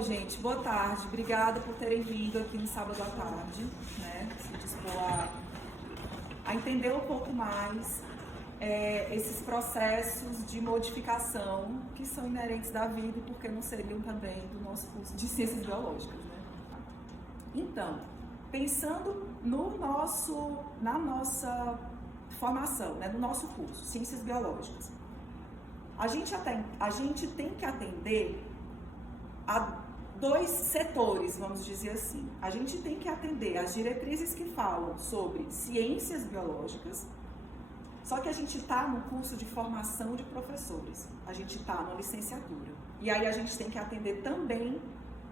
Bom, gente, boa tarde. Obrigada por terem vindo aqui no sábado à tarde, né? Se dispor a entender um pouco mais esses processos de modificação que são inerentes da vida e porque não seriam também do nosso curso de Ciências Biológicas, né? Então, pensando na nossa formação, né, no nosso curso, Ciências Biológicas, a gente tem que atender a dois setores, vamos dizer assim. A gente tem que atender as diretrizes que falam sobre ciências biológicas, só que a gente está no curso de formação de professores, a gente está na licenciatura. E aí a gente tem que atender também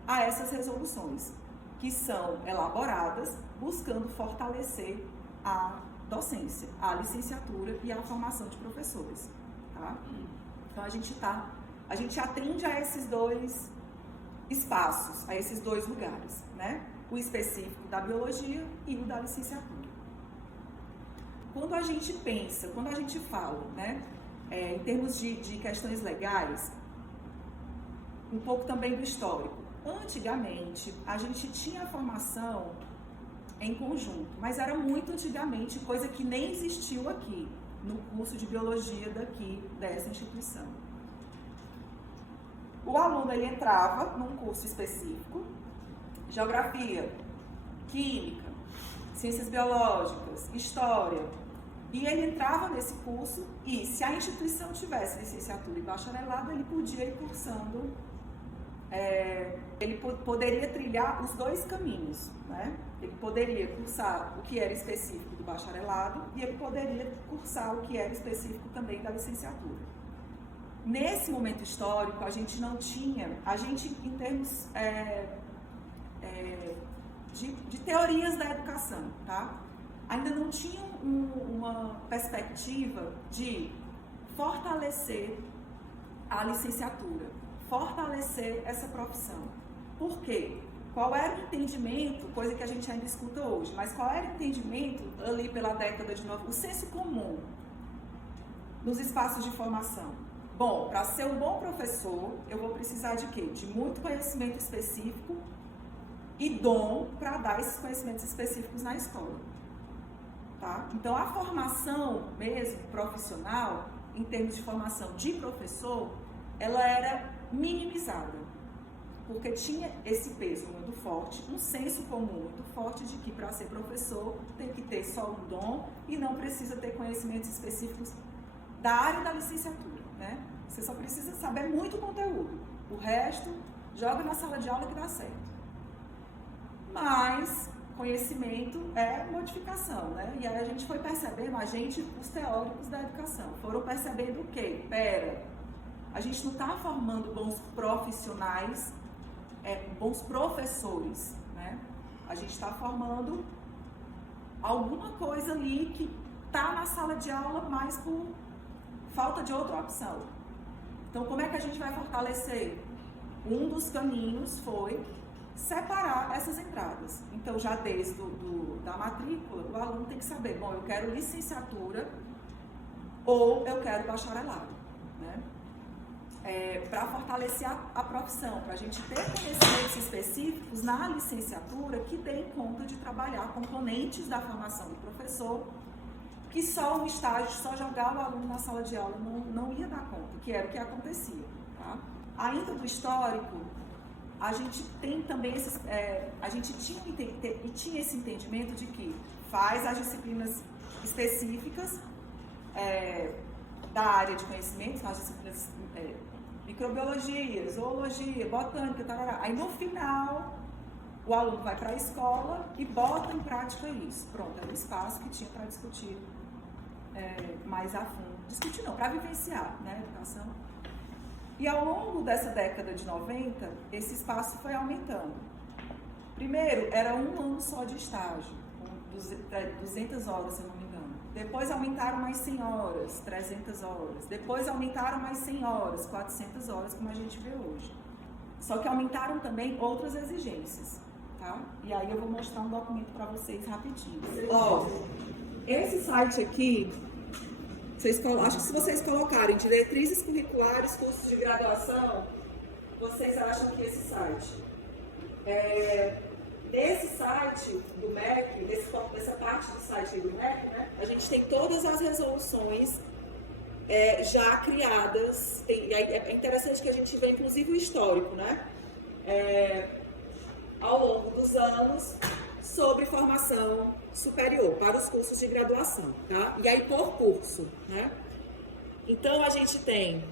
a essas resoluções, que são elaboradas buscando fortalecer a docência, a licenciatura e a formação de professores, tá? Então a gente atende a esses dois espaços, a esses dois lugares, né? O específico da biologia e o da licenciatura. Quando a gente fala, né, em termos de questões legais, um pouco também do histórico. Antigamente, a gente tinha a formação em conjunto, mas era muito antigamente, coisa que nem existiu aqui, no curso de biologia dessa instituição. O aluno, ele entrava num curso específico, geografia, química, ciências biológicas, história, e ele entrava nesse curso e, se a instituição tivesse licenciatura e bacharelado, ele podia ir cursando, ele poderia trilhar os dois caminhos, né? Ele poderia cursar o que era específico do bacharelado e ele poderia cursar o que era específico também da licenciatura. Nesse momento histórico, a gente não tinha, em termos de teorias da educação, tá? Ainda não tinha uma perspectiva de fortalecer a licenciatura, fortalecer essa profissão. Por quê? Qual era o entendimento, coisa que a gente ainda escuta hoje, mas qual era o entendimento ali pela década de 90, o senso comum nos espaços de formação? Bom, para ser um bom professor, eu vou precisar de quê? De muito conhecimento específico e dom para dar esses conhecimentos específicos na escola. Tá? Então, a formação mesmo profissional, em termos de formação de professor, ela era minimizada, porque tinha esse peso muito forte, um senso comum muito forte de que para ser professor tem que ter só um dom e não precisa ter conhecimentos específicos da área da licenciatura, né? Você só precisa saber muito conteúdo, o resto joga na sala de aula que dá certo. Mas conhecimento é modificação, né? E aí a gente foi percebendo, os teóricos da educação, foram percebendo o quê? A gente não está formando bons profissionais, bons professores, né? A gente está formando alguma coisa ali que está na sala de aula, mas por falta de outra opção. Então, como é que a gente vai fortalecer? Um dos caminhos foi separar essas entradas. Então, já desde da matrícula, o aluno tem que saber, bom, eu quero licenciatura ou eu quero bacharelado, né? Para fortalecer a profissão, para a gente ter conhecimentos específicos na licenciatura que deem conta de trabalhar componentes da formação do professor, que só um estágio, só jogar o aluno na sala de aula não ia dar conta, que era o que acontecia. Tá? Ainda do histórico, a gente tem também a gente tinha esse entendimento de que faz as disciplinas específicas da área de conhecimento, as disciplinas microbiologia, zoologia, botânica, tarará. Aí no final o aluno vai para a escola e bota em prática isso. Pronto, era um espaço que tinha para discutir mais a fundo. Discutir não, para vivenciar, né, a educação. E ao longo dessa década de 90, esse espaço foi aumentando. Primeiro, era um ano só de estágio, com 200 horas, se eu não me engano. Depois aumentaram mais 100 horas, 300 horas. Depois aumentaram mais 100 horas, 400 horas, como a gente vê hoje. Só que aumentaram também outras exigências, tá? E aí eu vou mostrar um documento para vocês rapidinho. Ó, esse site aqui, acho que se vocês colocarem diretrizes curriculares, cursos de graduação, vocês acham que esse site? Nesse site do MEC, nessa parte do site do MEC, né, a gente tem todas as resoluções já criadas. E aí é interessante que a gente vê inclusive o histórico, né? Ao longo dos anos, sobre formação superior, para os cursos de graduação, tá? E aí por curso, né? Então a gente tem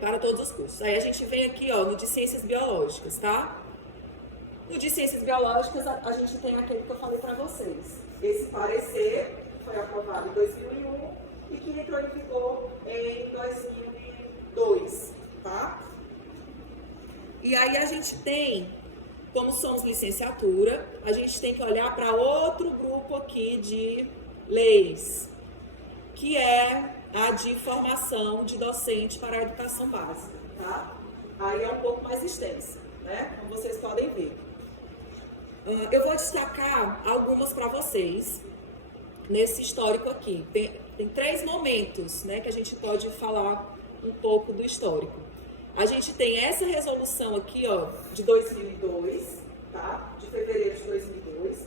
para todos os cursos. Aí a gente vem aqui, ó, no de Ciências Biológicas, tá? No de Ciências Biológicas a gente tem aquele que eu falei para vocês. Esse parecer foi aprovado em 2001 e que entrou em vigor em 2002, tá? E aí a gente tem, como somos licenciatura, a gente tem que olhar para outro grupo aqui de leis, que é a de formação de docente para a educação básica, tá? Aí é um pouco mais extensa, né? Como vocês podem ver. Eu vou destacar algumas para vocês nesse histórico aqui. Tem 3 momentos, né, que a gente pode falar um pouco do histórico. A gente tem essa resolução aqui, ó, de 2002, tá? De fevereiro de 2002,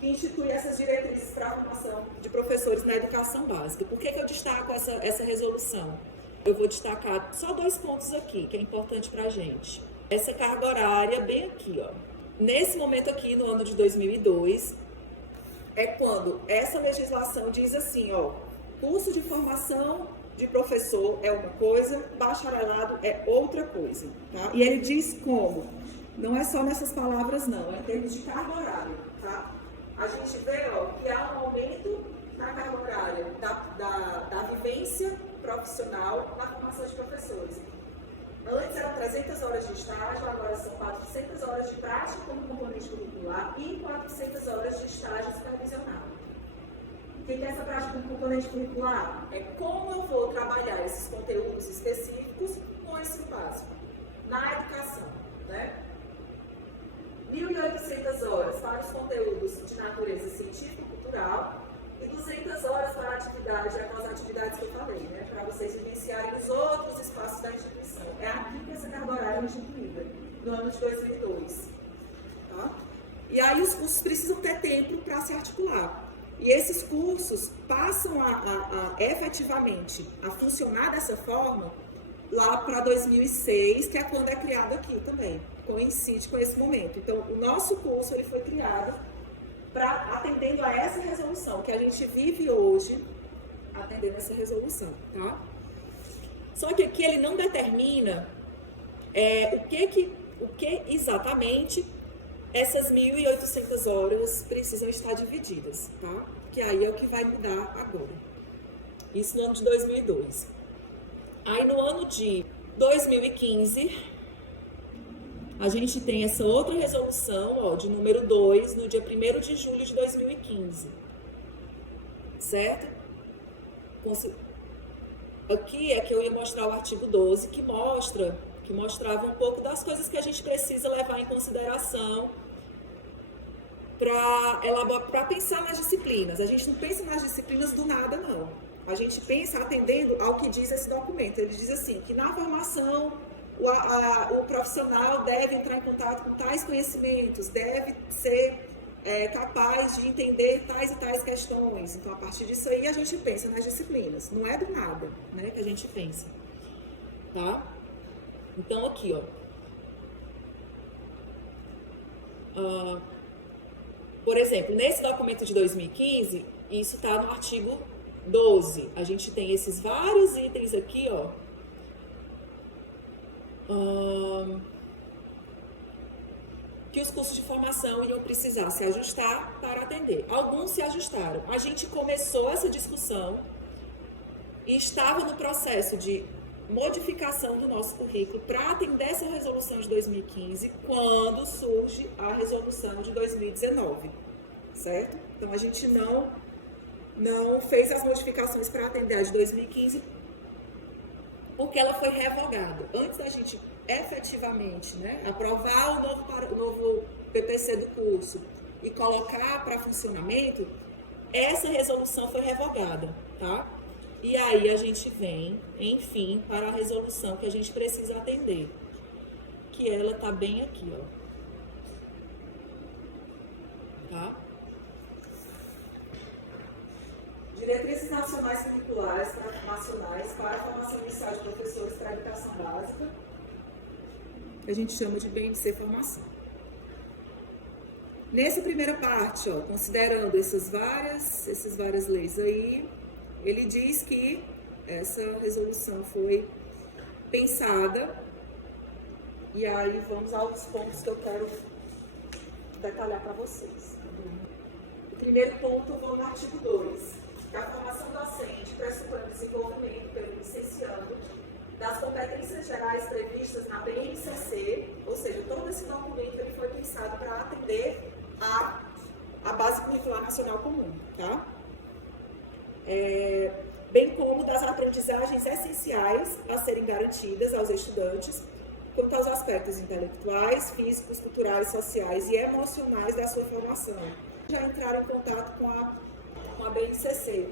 que institui essas diretrizes para a formação de professores na educação básica. Por que eu destaco essa resolução? Eu vou destacar só 2 pontos aqui, que é importante para a gente. Essa carga horária bem aqui, ó. Nesse momento aqui, no ano de 2002, é quando essa legislação diz assim, ó, curso de formação de professor é uma coisa, bacharelado é outra coisa, tá? E ele diz como, não é só nessas palavras não, é em termos de carga horária, tá? A gente vê, ó, que há um aumento na carga horária da vivência profissional na formação de professores. Antes eram 300 horas de estágio, agora são 400 horas de prática como componente curricular e 400 horas de estágio supervisional. O que é essa prática como componente curricular? É como eu vou trabalhar esses conteúdos específicos no ensino básico, na educação, né? 1.800 horas para os conteúdos de natureza científica e cultural e 200 horas para a atividade, aquelas atividades que eu falei, né? Para vocês vivenciarem os outros espaços da instituição. É aqui que essa carga horária é instituída, no ano de 2002. Tá? E aí os cursos precisam ter tempo para se articular. E esses cursos passam a efetivamente a funcionar dessa forma lá para 2006, que é quando é criado aqui também. Coincide com esse momento. Então, o nosso curso ele foi criado atendendo a essa resolução, que a gente vive hoje atendendo essa resolução, tá? Só que aqui ele não determina o que exatamente essas 1.800 horas precisam estar divididas, tá? Que aí é o que vai mudar agora. Isso no ano de 2002. Aí no ano de 2015... a gente tem essa outra resolução, ó, de número 2, no dia 1º de julho de 2015. Certo? Aqui é que eu ia mostrar o artigo 12, que mostrava um pouco das coisas que a gente precisa levar em consideração para pensar nas disciplinas. A gente não pensa nas disciplinas do nada, não. A gente pensa atendendo ao que diz esse documento. Ele diz assim, que na formação o profissional deve entrar em contato com tais conhecimentos, deve ser capaz de entender tais e tais questões. Então, a partir disso aí, a gente pensa nas disciplinas. Não é do nada, né, que a gente pensa. Tá? Então, aqui, ó. Por exemplo, nesse documento de 2015, isso está no artigo 12. A gente tem esses vários itens aqui, ó. Que os cursos de formação iriam precisar se ajustar para atender. Alguns se ajustaram. A gente começou essa discussão e estava no processo de modificação do nosso currículo para atender essa resolução de 2015, quando surge a resolução de 2019, certo? Então, a gente não fez as modificações para atender a de 2015, porque ela foi revogada. Antes da gente efetivamente, né, aprovar o novo PPC do curso e colocar para funcionamento, essa resolução foi revogada, tá? E aí a gente vem, enfim, para a resolução que a gente precisa atender, que ela tá bem aqui, ó. Tá? Diretrizes nacionais curriculares nacionais para a formação inicial de professores para a educação básica. A gente chama de BNC Formação. Nessa primeira parte, ó, considerando essas várias leis aí, ele diz que essa resolução foi pensada, e aí vamos aos pontos que eu quero detalhar para vocês. O primeiro ponto, vou no artigo 2. A formação docente pressupõe o desenvolvimento pelo licenciando das competências gerais previstas na BNCC, ou seja, todo esse documento ele foi pensado para atender a Base Curricular Nacional Comum, tá? Bem como das aprendizagens essenciais a serem garantidas aos estudantes quanto aos aspectos intelectuais, físicos, culturais, sociais e emocionais da sua formação. Já entraram em contato com a BNCC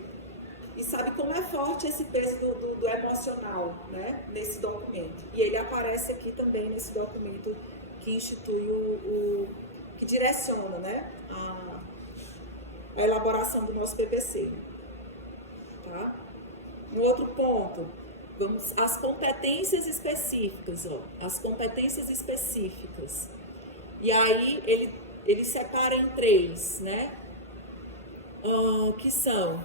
e sabe como é forte esse peso do emocional, né, nesse documento. E ele aparece aqui também nesse documento que institui que direciona, né, a elaboração do nosso PPC. Tá? Um outro ponto, vamos às competências específicas, ó, as competências específicas. E aí ele separa em 3, né? Que são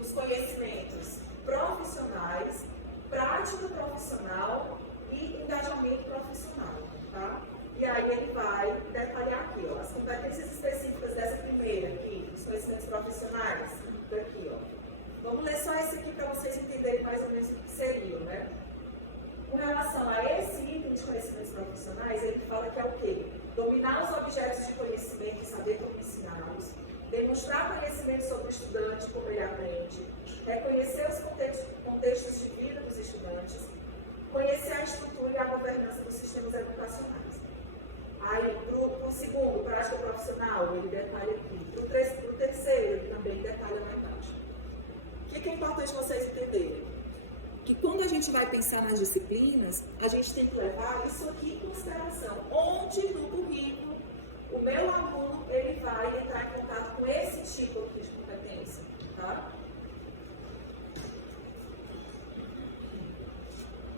os conhecimentos profissionais, prática profissional e engajamento profissional, tá? E aí ele vai detalhar aqui, ó, as competências específicas dessa primeira aqui, os conhecimentos profissionais, daqui, ó. Vamos ler só esse aqui para vocês entenderem mais ou menos o que seriam, né? Com relação a esse item de conhecimentos profissionais, ele fala que é o quê? Dominar os objetos de conhecimento e saber como ensiná-los, demonstrar conhecimento sobre o estudante, como ele aprende, reconhecer os contextos de vida dos estudantes, conhecer a estrutura e a governança dos sistemas educacionais. Aí, para o segundo, prática profissional, ele detalha aqui. Para o terceiro, ele também detalha lá embaixo. O que é importante vocês entenderem? Que quando a gente vai pensar nas disciplinas, a gente tem que levar isso aqui em consideração. Onde no currículo o meu aluno ele vai entrar em contato com esse tipo aqui de competência, tá?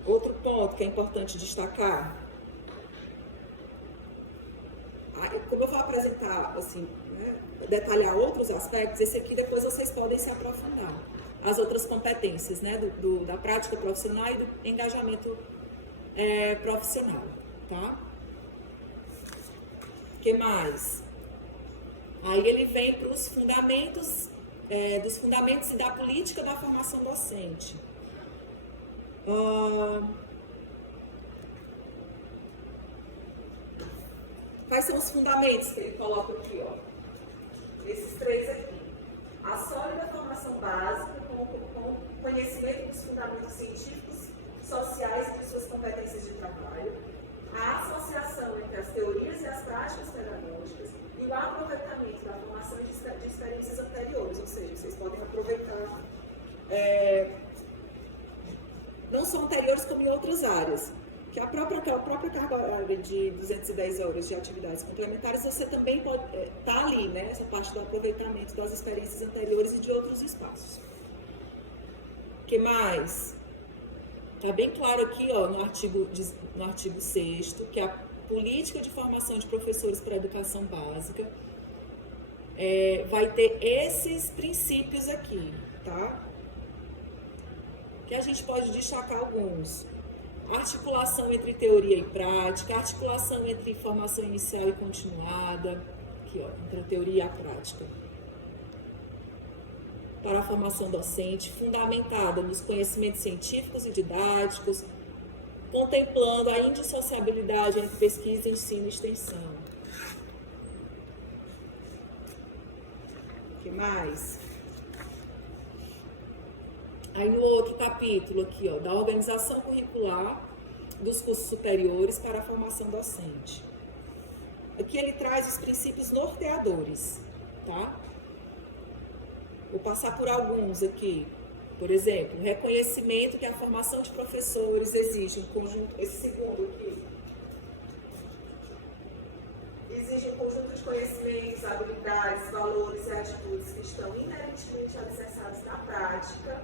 Outro ponto que é importante destacar. Como eu vou apresentar, assim, né, detalhar outros aspectos, esse aqui depois vocês podem se aprofundar. As outras competências, né, da prática profissional e do engajamento profissional, tá? O que mais? Aí ele vem para os fundamentos, dos fundamentos e da política da formação docente. Quais são os fundamentos que ele coloca aqui, ó? Esses 3 aqui. A sólida formação básica, com conhecimento dos fundamentos científicos, sociais e de suas competências de trabalho, a associação entre as teorias e as práticas pedagógicas e o aproveitamento da formação de experiências anteriores, ou seja, vocês podem aproveitar não só anteriores como em outras áreas. Que aquela própria carga horária de 210 horas de atividades complementares, você também pode estar ali, né? Essa parte do aproveitamento das experiências anteriores e de outros espaços. O que mais? Está bem claro aqui, ó, no artigo 6º, que a política de formação de professores para a educação básica vai ter esses princípios aqui, tá? Que a gente pode destacar alguns. Articulação entre teoria e prática, articulação entre formação inicial e continuada, aqui, ó, entre a teoria e a prática. Para a formação docente, fundamentada nos conhecimentos científicos e didáticos, contemplando a indissociabilidade entre pesquisa, ensino e extensão. O que mais? Aí no outro capítulo aqui, ó, da organização curricular dos cursos superiores para a formação docente. Aqui ele traz os princípios norteadores, tá? Vou passar por alguns aqui. Por exemplo, reconhecimento que a formação de professores exige um conjunto, esse segundo aqui, exige um conjunto de conhecimentos, habilidades, valores e atitudes que estão inerentemente alicerçados na prática,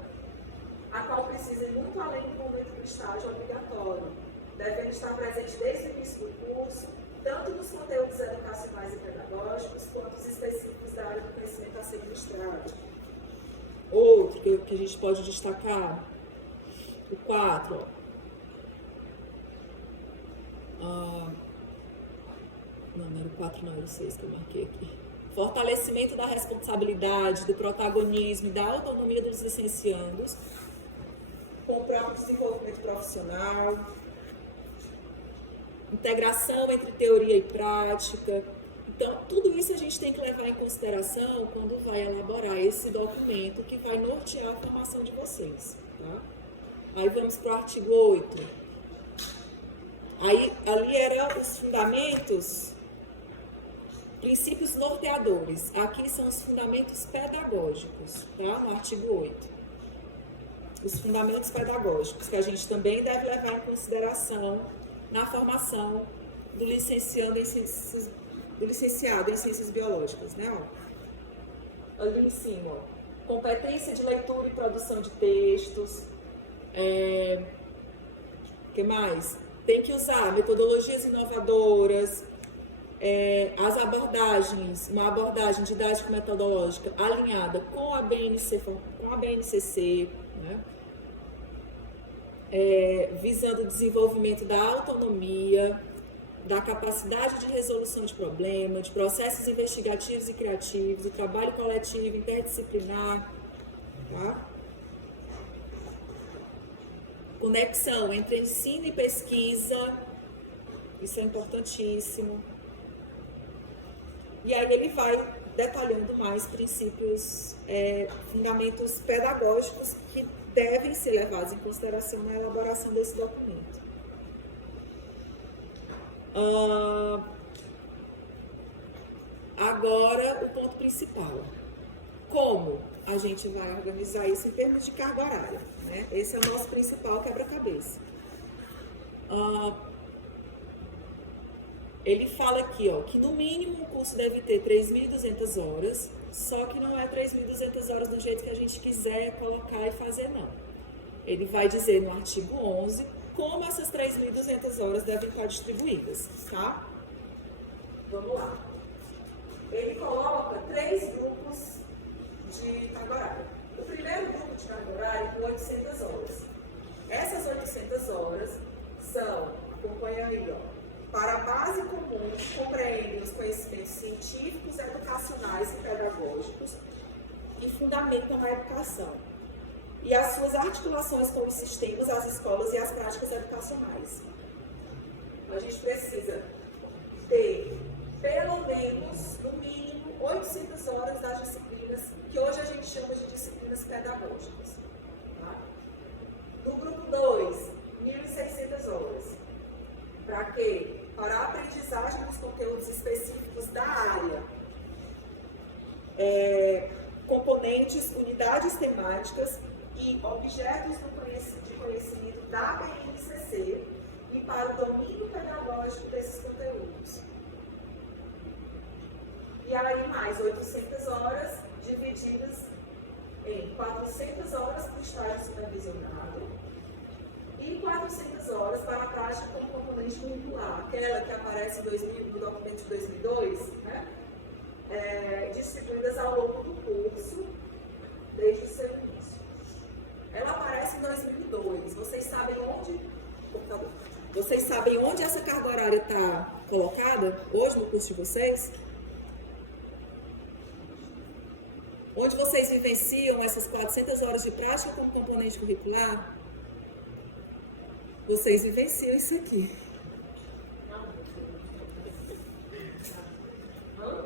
a qual precisa ir muito além do momento do estágio obrigatório, devendo estar presente desde o início do curso, tanto nos conteúdos educacionais e pedagógicos, quanto os específicos da área do conhecimento a ser ministrado. Outro que a gente pode destacar, o 4, não era o 4 não, era o 6 que eu marquei aqui. Fortalecimento da responsabilidade, do protagonismo e da autonomia dos licenciandos, com o próprio desenvolvimento profissional, integração entre teoria e prática. Então, tudo isso a gente tem que levar em consideração quando vai elaborar esse documento que vai nortear a formação de vocês. Tá? Aí vamos para o artigo 8. Aí, ali eram os fundamentos, princípios norteadores. Aqui são os fundamentos pedagógicos, tá? No artigo 8. Os fundamentos pedagógicos, que a gente também deve levar em consideração na formação do licenciado em ciências biológicas, né? Ó. Ali em cima, ó. Competência de leitura e produção de textos. Que mais? Tem que usar metodologias inovadoras, as abordagens, uma abordagem didático-metodológica alinhada com a BNCC, né? Visando o desenvolvimento da autonomia, da capacidade de resolução de problemas, de processos investigativos e criativos, do trabalho coletivo, interdisciplinar, tá? Conexão entre ensino e pesquisa, isso é importantíssimo. E aí ele vai detalhando mais princípios, fundamentos pedagógicos que devem ser levados em consideração na elaboração desse documento. Agora, o ponto principal. Como a gente vai organizar isso em termos de carga horária, né? Esse é o nosso principal quebra-cabeça. Ele fala aqui, ó, que no mínimo o curso deve ter 3.200 horas, só que não é 3.200 horas do jeito que a gente quiser colocar e fazer, não. Ele vai dizer no artigo 11 como essas 3.200 horas devem estar distribuídas, tá? Vamos lá. Ele coloca 3 grupos de carga horária. O primeiro grupo de carga horária com 800 horas. Essas 800 horas são, acompanha aí, ó, para a base comum, compreendem os conhecimentos científicos, educacionais e pedagógicos e fundamentam a educação. E as suas articulações com os sistemas, as escolas e as práticas educacionais. A gente precisa ter, pelo menos, no mínimo, 800 horas das disciplinas, que hoje a gente chama de disciplinas pedagógicas. Tá? No grupo 2, 1.600 horas. Para quê? Para a aprendizagem dos conteúdos específicos da área. Componentes, unidades temáticas e objetos de conhecimento da BNCC e para o domínio pedagógico desses conteúdos. E aí mais 800 horas divididas em 400 horas para o estágio supervisionado e 400 horas para a prática com componente curricular, aquela que aparece no documento de 2002, né? Distribuídas ao longo do curso, desde o seu início. Ela aparece em 2002. Vocês sabem onde essa carga horária está colocada hoje no curso de vocês? Onde vocês vivenciam essas 400 horas de prática como componente curricular? Vocês vivenciam isso aqui.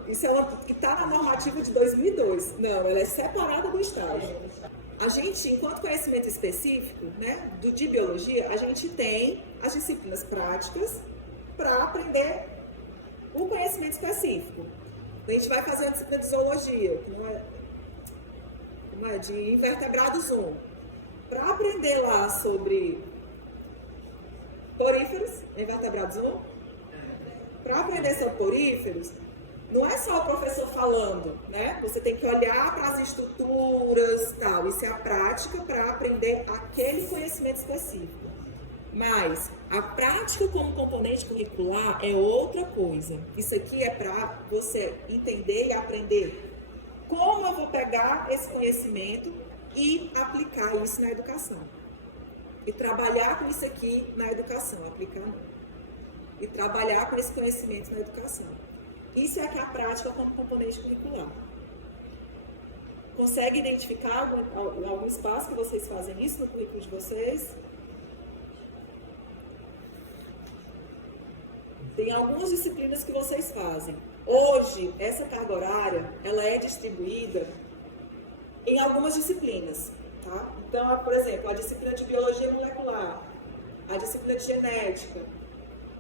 Isso é uma que está na normativa de 2002. Não, ela é separada do estágio. A gente, enquanto conhecimento específico, né, de biologia, a gente tem as disciplinas práticas para aprender o conhecimento específico. A gente vai fazer a disciplina de zoologia, que não é de invertebrados 1. Para aprender lá sobre poríferos, invertebrados 1, para aprender sobre poríferos, não é só o professor falando, né? Você tem que olhar para as estruturas e tal. Isso é a prática para aprender aquele conhecimento específico. Mas a prática como componente curricular é outra coisa. Isso aqui é para você entender e aprender como eu vou pegar esse conhecimento e aplicar isso na educação. E trabalhar com isso aqui na educação, aplicar não. E trabalhar com esse conhecimento na educação. Isso é que é a prática como componente curricular. Consegue identificar algum espaço que vocês fazem isso no currículo de vocês? Tem algumas disciplinas que vocês fazem. Hoje, essa carga horária, ela é distribuída em algumas disciplinas, tá? Então, por exemplo, a disciplina de biologia molecular, a disciplina de genética,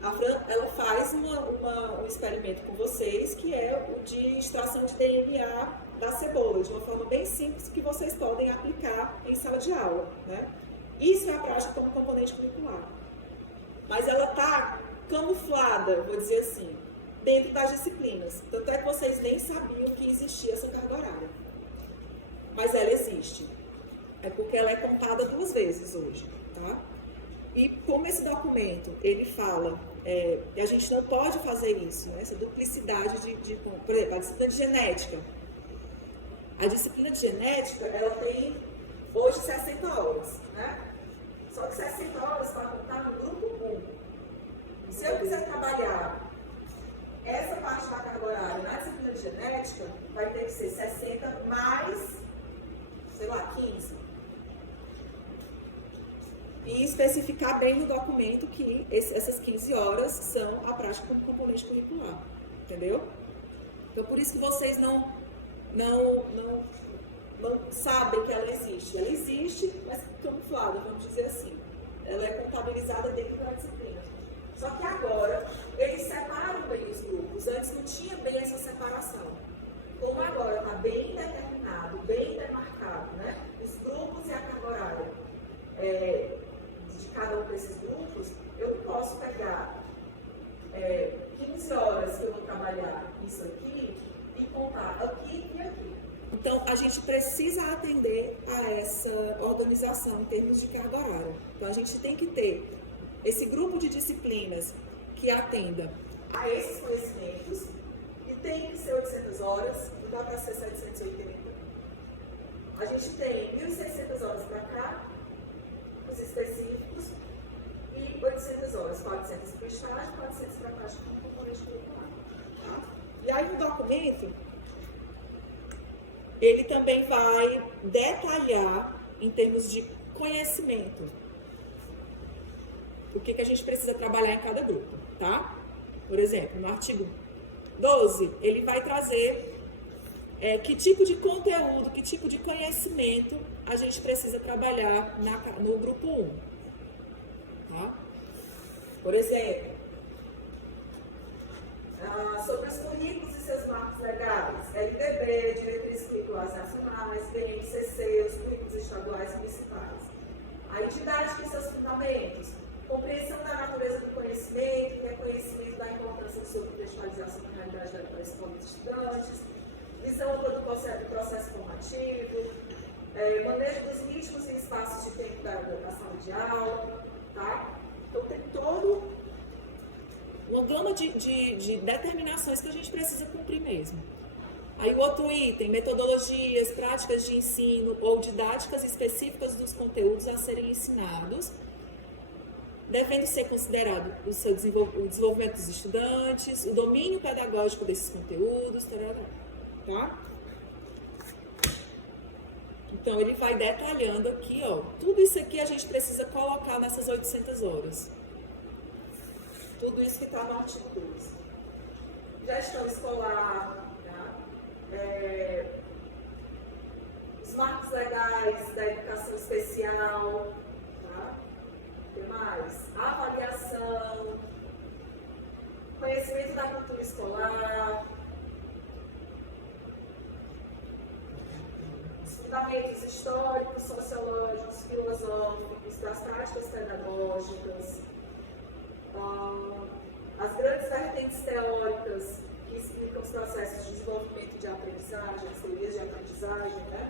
a Fran, ela faz um experimento com vocês, que é o de extração de DNA da cebola, de uma forma bem simples, que vocês podem aplicar em sala de aula, né? Isso é a prática como componente curricular. Mas ela está camuflada, vou dizer assim, dentro das disciplinas. Tanto é que vocês nem sabiam que existia essa carga horária. Mas ela existe. É porque ela é contada 2 vezes hoje, tá? E como esse documento, ele fala, e a gente não pode fazer isso, né? Essa duplicidade por exemplo, a disciplina de genética. A disciplina de genética, ela tem hoje 60 horas, né? Só que 60 horas para contar no grupo 1. Se eu quiser trabalhar essa parte da carga horária na disciplina de genética, vai ter que ser 60 mais, sei lá, 15. E especificar bem no documento que essas 15 horas são a prática como componente curricular. Entendeu? Então, por isso que vocês não sabem que ela existe. Ela existe, mas camuflada, vamos dizer assim. Ela é contabilizada dentro da disciplina. Só que agora, eles separam bem os grupos. Antes não tinha bem essa separação. Como agora está bem determinado, bem demarcado, né? Os grupos e a carga horária de cada um desses grupos, eu posso pegar 15 horas que eu vou trabalhar isso aqui e contar aqui e aqui. Então, a gente precisa atender a essa organização em termos de carga horária. Então, a gente tem que ter esse grupo de disciplinas que atenda a esses conhecimentos e tem que ser 800 horas, não dá para ser 780. A gente tem 1.600 horas para cá, os específicos, e 800 horas, 400 para o estágio, 400 para a prática como componente curricular. Tá? E aí no documento, ele também vai detalhar em termos de conhecimento o que a gente precisa trabalhar em cada grupo, tá? Por exemplo, no artigo 12, ele vai trazer que tipo de conteúdo, que tipo de conhecimento a gente precisa trabalhar no grupo 1. Tá? Por exemplo, sobre os currículos e seus marcos legais, LDB, diretrizes curriculares nacionais, BNCC, os currículos estaduais e municipais. Aí, didática e seus fundamentos, compreensão da natureza do conhecimento, reconhecimento da importância de sua contextualização na realidade da escola dos estudantes, visão ampla do processo formativo, manejo dos ritmos e espaços de tempo da sala de aula, tá? Então tem todo uma gama de determinações que a gente precisa cumprir mesmo. Aí o outro item, metodologias, práticas de ensino ou didáticas específicas dos conteúdos a serem ensinados, devendo ser considerado o desenvolvimento dos estudantes, o domínio pedagógico desses conteúdos, tá? Então, ele vai detalhando aqui, ó, tudo isso aqui a gente precisa colocar nessas 800 horas. Tudo isso que está no artigo 12. Gestão escolar, tá? Os marcos legais da educação especial, tá? O que mais? Avaliação, conhecimento da cultura escolar, os fundamentos históricos, sociológicos, filosóficos, para as práticas pedagógicas, as grandes vertentes teóricas que explicam os processos de desenvolvimento de aprendizagem, as teorias de aprendizagem, né?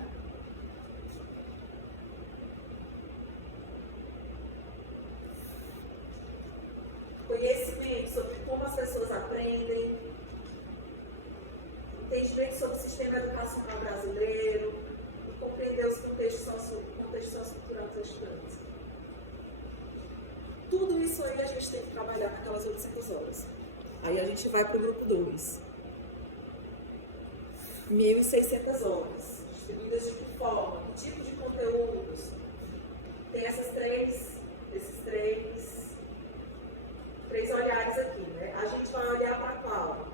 Conhecimento sobre como as pessoas aprendem, entendimento sobre o sistema educacional brasileiro e compreender os contextos socioculturais dos estudantes. Tudo isso aí a gente tem que trabalhar naquelas 800 horas. Aí a gente vai para o grupo 2. 1.600 horas, distribuídas de que forma, que tipo de conteúdos. Tem esses três olhares aqui, né? A gente vai olhar para qual?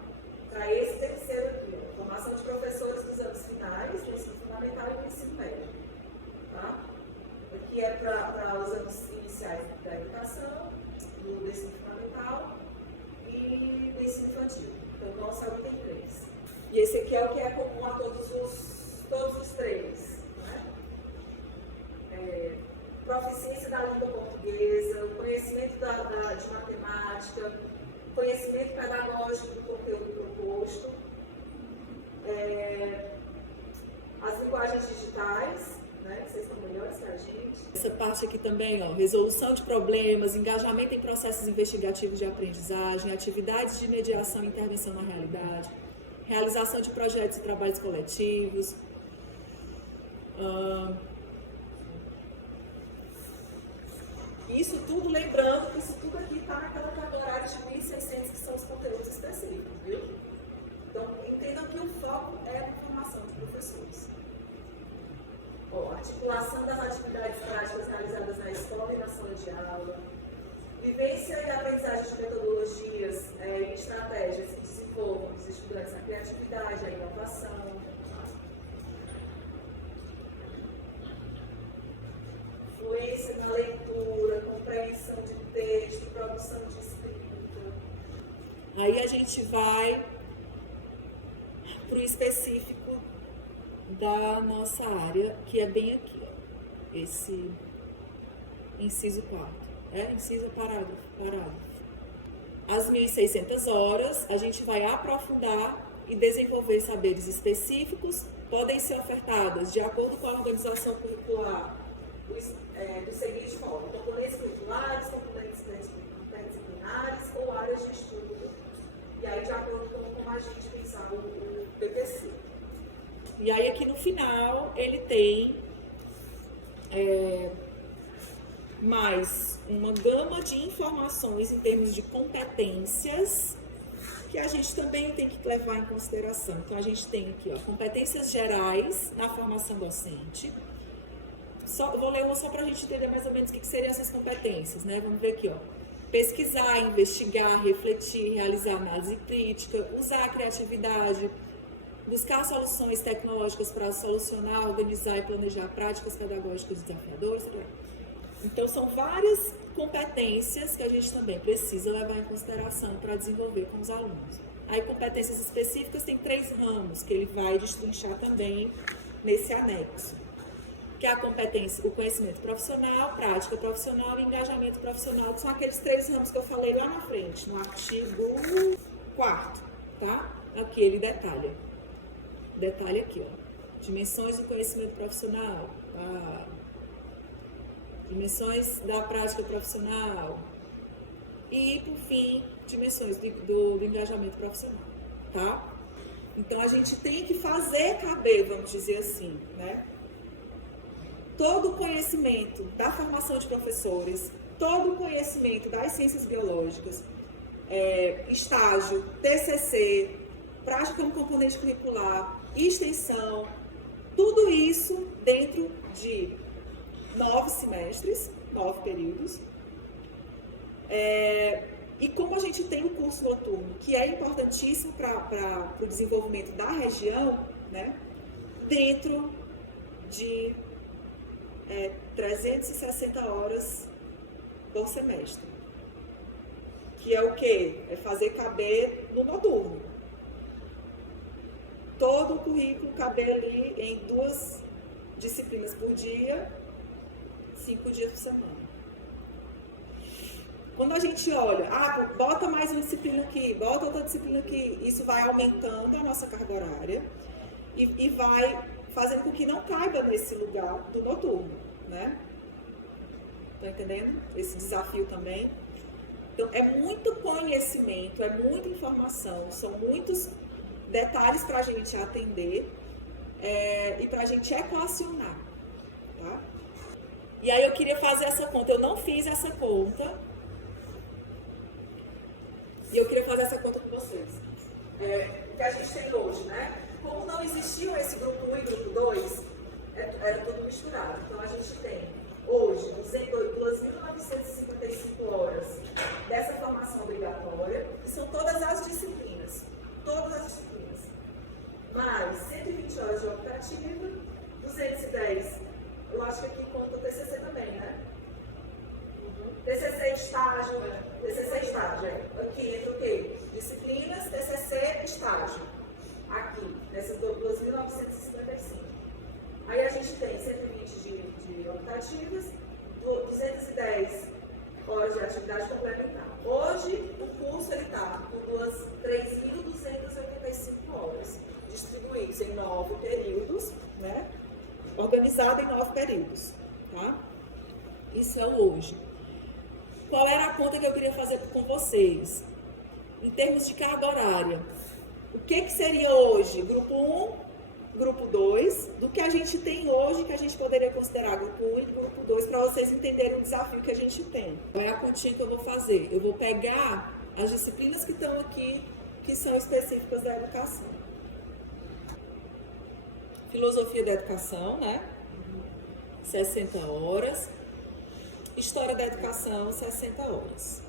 Para esse terceiro aqui, ó, formação de professores dos anos finais, do ensino fundamental e do ensino médio. Tá? Aqui é para os anos iniciais da educação, do ensino fundamental e do ensino infantil. Então, o nosso é o item 3. E esse aqui é o que é comum a todos os três. Né? Proficiência da língua portuguesa, o conhecimento de matemática, conhecimento pedagógico do conteúdo proposto, as linguagens digitais, né? Vocês estão melhores que a gente. Essa parte aqui também, ó, resolução de problemas, engajamento em processos investigativos de aprendizagem, atividades de mediação e intervenção na realidade, realização de projetos e trabalhos coletivos, isso tudo, lembrando que isso tudo aqui está naquela carga horária de 1.600, que são os conteúdos específicos, viu? Então, entendam que o foco é a formação de professores. Articulação das atividades práticas realizadas na escola e na sala de aula, vivência e aprendizagem de metodologias e estratégias que desenvolvam os estudantes na criatividade, a inovação. Fluência na leitura, compreensão de texto, produção de escrita. Aí a gente vai para o específico da nossa área, que é bem aqui, ó, esse inciso 4, inciso parágrafo. As 1.600 horas, a gente vai aprofundar e desenvolver saberes específicos, podem ser ofertadas de acordo com a organização curricular do seguinte forma: componentes curriculares, componentes interdisciplinares ou áreas de estudo, e aí de acordo com como a gente pensar o PPC. E aí aqui no final ele tem mais uma gama de informações em termos de competências que a gente também tem que levar em consideração. Então a gente tem aqui, ó, competências gerais na formação docente. Vou ler uma só para a gente entender mais ou menos o que seriam essas competências, né? Vamos ver aqui, ó. Pesquisar, investigar, refletir, realizar análise crítica, usar a criatividade, buscar soluções tecnológicas para solucionar, organizar e planejar práticas pedagógicas desafiadoras. Então, são várias competências que a gente também precisa levar em consideração para desenvolver com os alunos. Aí, competências específicas tem 3 ramos que ele vai destrinchar também nesse anexo, que é a competência, o conhecimento profissional, prática profissional e engajamento profissional, que são aqueles 3 ramos que eu falei lá na frente, no artigo 4º, tá? Aqui ele detalha. Detalhe aqui, ó. Dimensões do conhecimento profissional, dimensões da prática profissional e, por fim, dimensões do engajamento profissional, tá? Então, a gente tem que fazer caber, vamos dizer assim, né? Todo o conhecimento da formação de professores, todo o conhecimento das ciências biológicas, estágio, TCC, prática como componente curricular, extensão, tudo isso dentro de 9 semestres, 9 períodos. E como a gente tem o curso noturno, que é importantíssimo para o desenvolvimento da região, né, dentro de 360 horas por semestre. Que é o quê? É fazer caber no noturno. Todo o currículo caber ali em 2 disciplinas por dia, 5 dias por semana. Quando a gente olha, bota mais uma disciplina aqui, bota outra disciplina aqui, isso vai aumentando a nossa carga horária e vai fazendo com que não caiba nesse lugar do noturno, né? Tá entendendo? Esse desafio também. Então, é muito conhecimento, é muita informação, são muitos detalhes para a gente atender e para a gente equacionar, tá? E aí eu queria fazer essa conta, eu não fiz essa conta, e eu queria fazer essa conta com vocês. O que a gente tem hoje, né? Como não existiam esse grupo 1 e grupo 2, era tudo misturado. Então a gente tem hoje 2.955 horas dessa formação obrigatória, que são todas as disciplinas. Todas as disciplinas. Mais 120 horas de optativa, 210, eu acho que aqui conta o TCC também, né? TCC estágio, aqui entra o quê? Disciplinas, TCC, estágio, aqui, nessas 2.955. Aí a gente tem 120 de optativas, 210 horas de atividade complementar. Hoje, o curso está com 3.285 horas, distribuídos em 9 períodos, né? Organizado em 9 períodos, tá? Isso é o hoje. Qual era a conta que eu queria fazer com vocês? Em termos de carga horária, o que seria hoje? Grupo 1, grupo 2, do que a gente tem hoje, que a gente poderia considerar grupo 1 e grupo 2, para vocês entenderem o desafio que a gente tem. Qual é a continha que eu vou fazer? Eu vou pegar as disciplinas que estão aqui, que são específicas da educação. Filosofia da educação, né? 60 horas. História da educação, 60 horas.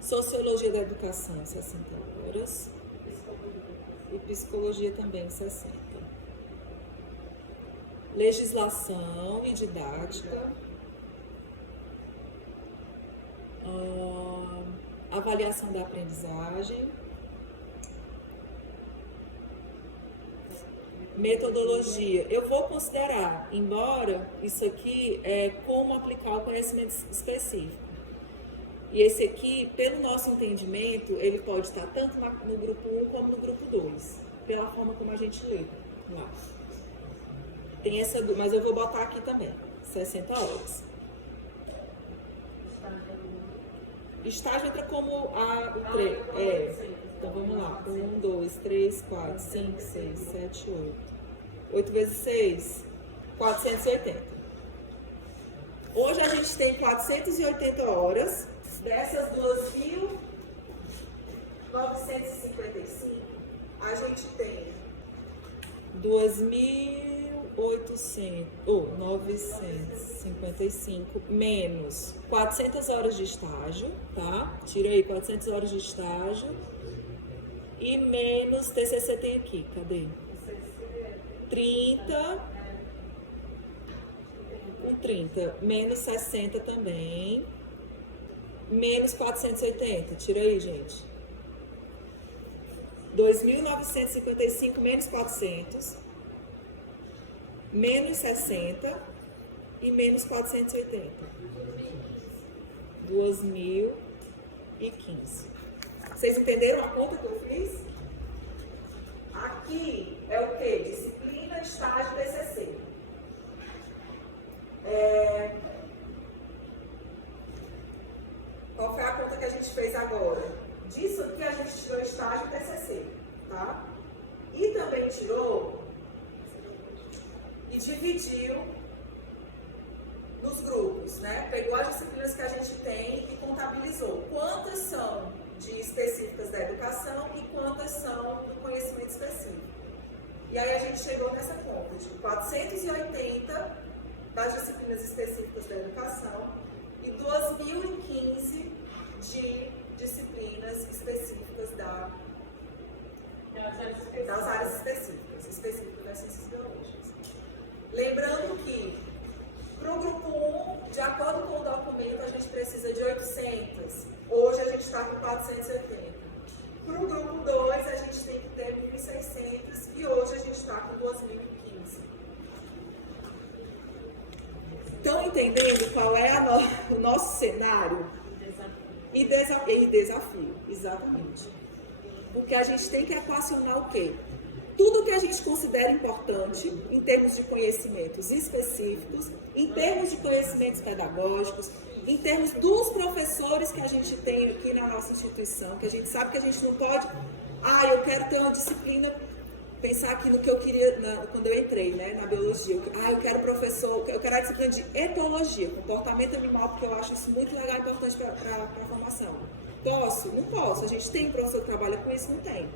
Sociologia da educação, 60 horas. E psicologia também, 60. Legislação e didática. Avaliação da aprendizagem. Metodologia. Eu vou considerar, embora isso aqui é como aplicar o conhecimento específico. E esse aqui, pelo nosso entendimento, ele pode estar tanto no grupo 1 como no grupo 2, pela forma como a gente lê lá. Tem essa, mas eu vou botar aqui também, 60 horas. Estágio entra como o 3. Então vamos lá. 1, 2, 3, 4, 5, 6, 7, 8. 8 vezes 6, 480. Hoje a gente tem 480 horas. Dessas 2.955, a gente tem 2.955 menos 400 horas de estágio, tá? Tira aí 400 horas de estágio. E menos TCC tem aqui, cadê? 30. Com 30. Menos 60 também. Menos 480. Tira aí, gente. 2.955 menos 400. Menos 60. E menos 480. 2.015. Vocês entenderam a conta que eu fiz? Aqui é o quê? Disciplina, estágio, TCC. Qual foi a conta que a gente fez agora? Disso aqui a gente tirou estágio e TCC, tá? E também tirou e dividiu nos grupos, né? Pegou as disciplinas que a gente tem e contabilizou. Quantas são de específicas da educação e quantas são do conhecimento específico. E aí a gente chegou nessa conta de 480 das disciplinas específicas da educação e 2.015 de disciplinas específicas das áreas específicas das ciências biológicas. Lembrando que para o grupo 1, de acordo com o documento, a gente precisa de 800. Hoje a gente está com 480. Para o grupo 2, a gente tem que ter 1.600 e hoje a gente está com 2.015. Estão entendendo qual é o nosso cenário? E desafio, exatamente. Porque a gente tem que equacionar o quê? Tudo que a gente considera importante em termos de conhecimentos específicos, em termos de conhecimentos pedagógicos, em termos dos professores que a gente tem aqui na nossa instituição, que a gente sabe que a gente não pode... eu quero ter uma disciplina, pensar aqui no que eu queria quando eu entrei, né, na biologia. Eu quero a disciplina de etologia, comportamento animal, porque eu acho isso muito legal e importante para a formação. Posso? Não posso. A gente tem professor que trabalha com isso? Não tem.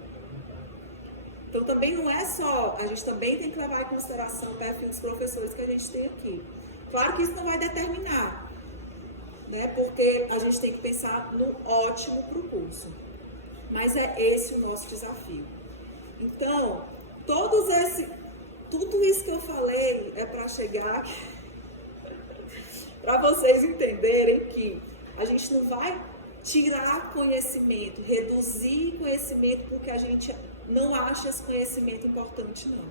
Então, também não é só... A gente também tem que levar em consideração o perfil dos professores que a gente tem aqui. Claro que isso não vai determinar, né? Porque a gente tem que pensar no ótimo para o curso. Mas é esse o nosso desafio. Então, tudo isso que eu falei é para chegar... para vocês entenderem que a gente não vai tirar conhecimento, reduzir conhecimento porque a gente não acha esse conhecimento importante, não.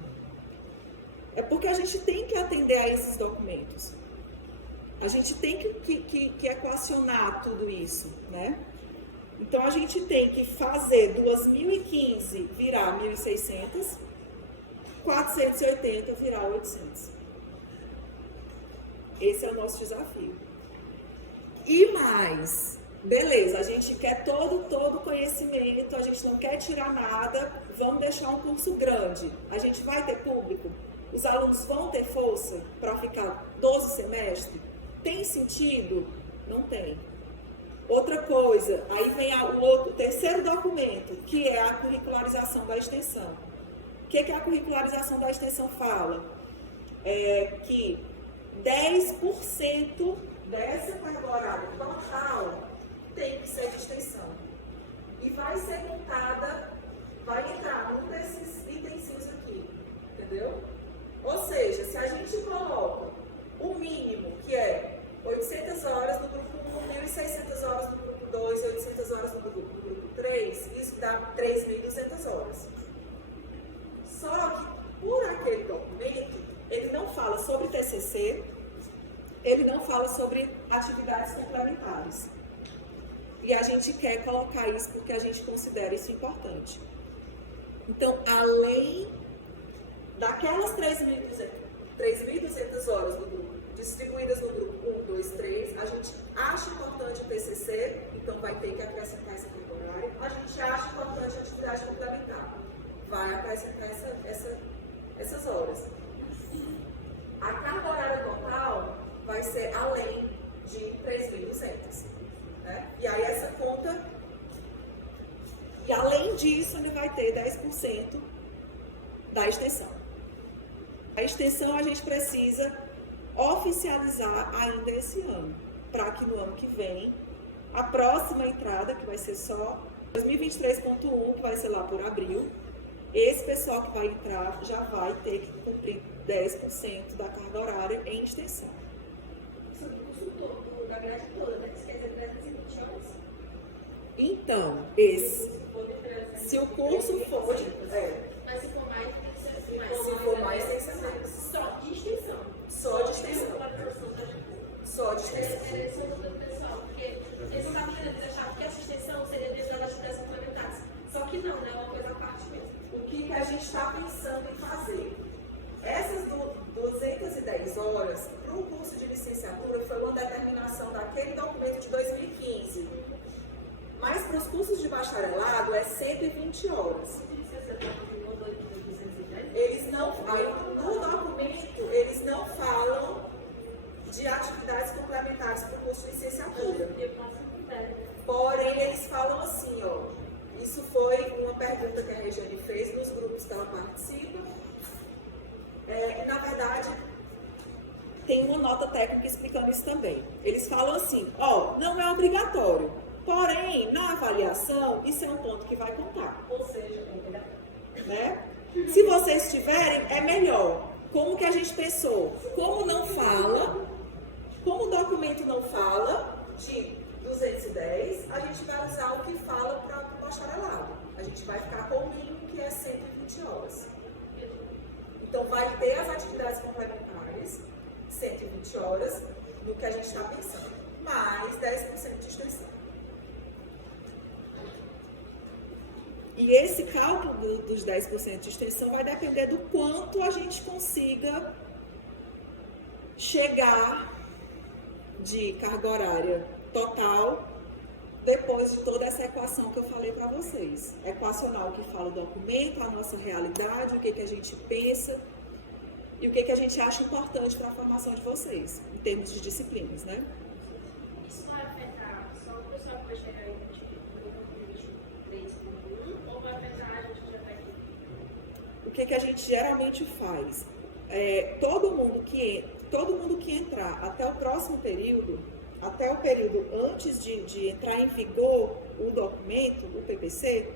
É porque a gente tem que atender a esses documentos. A gente tem que equacionar tudo isso, né? Então, a gente tem que fazer 2015 virar 1.600, 480 virar 800. Esse é o nosso desafio. E mais, beleza, a gente quer todo conhecimento, a gente não quer tirar nada, vamos deixar um curso grande. A gente vai ter público? Os alunos vão ter força para ficar 12 semestres? Tem sentido? Não tem. Outra coisa, aí vem o terceiro documento, que é a curricularização da extensão. O que a curricularização da extensão fala? Que 10% dessa carga horária total tem que ser de extensão. E vai ser montada, vai entrar num desses itens aqui, entendeu? Ou seja, se a gente coloca o mínimo, que é 800 horas no grupo 1, 1.600 horas no grupo 2, 800 horas no grupo 3, isso dá 3.200 horas. Só que, por aquele documento, ele não fala sobre TCC, ele não fala sobre atividades complementares. E a gente quer colocar isso porque a gente considera isso importante. Então, além daquelas 3.200 horas do grupo, distribuídas no grupo 1, 2, 3, a gente acha importante o TCC, então vai ter que acrescentar essa carga horária. A gente acha importante a atividade complementar, vai acrescentar essas horas. A carga horária total vai ser além de 3.200, né? E aí essa conta, e além disso ele vai ter 10% da extensão. A extensão a gente precisa oficializar ainda esse ano, para que no ano que vem, a próxima entrada, que vai ser só 2023.1, que vai ser lá por abril, esse pessoal que vai entrar já vai ter que cumprir 10% da carga horária em extensão. Sobre o curso todo, da grade toda, né? Isso quer dizer 320 horas? Então, se o curso for de... Mas se for mais, tem que ser assim. Se for mais, tem que ser mais. Só de extensão. Só de extensão. Só de extensão. Era essa dúvida do pessoal, porque eles não estavam querendo deixar que essa extensão seria dentro das atividades complementares. Só que não, né? É uma coisa à parte mesmo. O que a gente está pensando em fazer? Essas 210 horas para o curso de licenciatura foi uma determinação daquele documento de 2015. Mas para os cursos de bacharelado é 120 horas. Eles não, no documento, eles não falam de atividades complementares para o curso de licenciatura. Porém, eles falam assim, ó. Isso foi uma pergunta que a Regiane fez nos grupos que ela participa. Na verdade, tem uma nota técnica explicando isso também. Eles falam assim, ó, não é obrigatório. Porém, na avaliação, isso é um ponto que vai contar. Ou seja, né? Se vocês tiverem, é melhor. Como que a gente pensou? Como não fala, como o documento não fala de 210, a gente vai usar o que fala para o bacharelado. A gente vai ficar com o mínimo, que é 120 horas. Então, vai ter as atividades complementares, 120 horas, no que a gente está pensando. Mais 10% de extensão. E esse cálculo dos 10% de extensão vai depender do quanto a gente consiga chegar de carga horária total depois de toda essa equação que eu falei para vocês. Equacional que fala o documento, a nossa realidade, o que a gente pensa e o que a gente acha importante para a formação de vocês, em termos de disciplinas, né? Isso vai afetar só o pessoal que vai chegar em 23.1 ou vai afetar a gente já vai aqui? O que a gente geralmente faz? Todo mundo que entrar até o próximo período, até o período antes de entrar em vigor o documento, o PPC,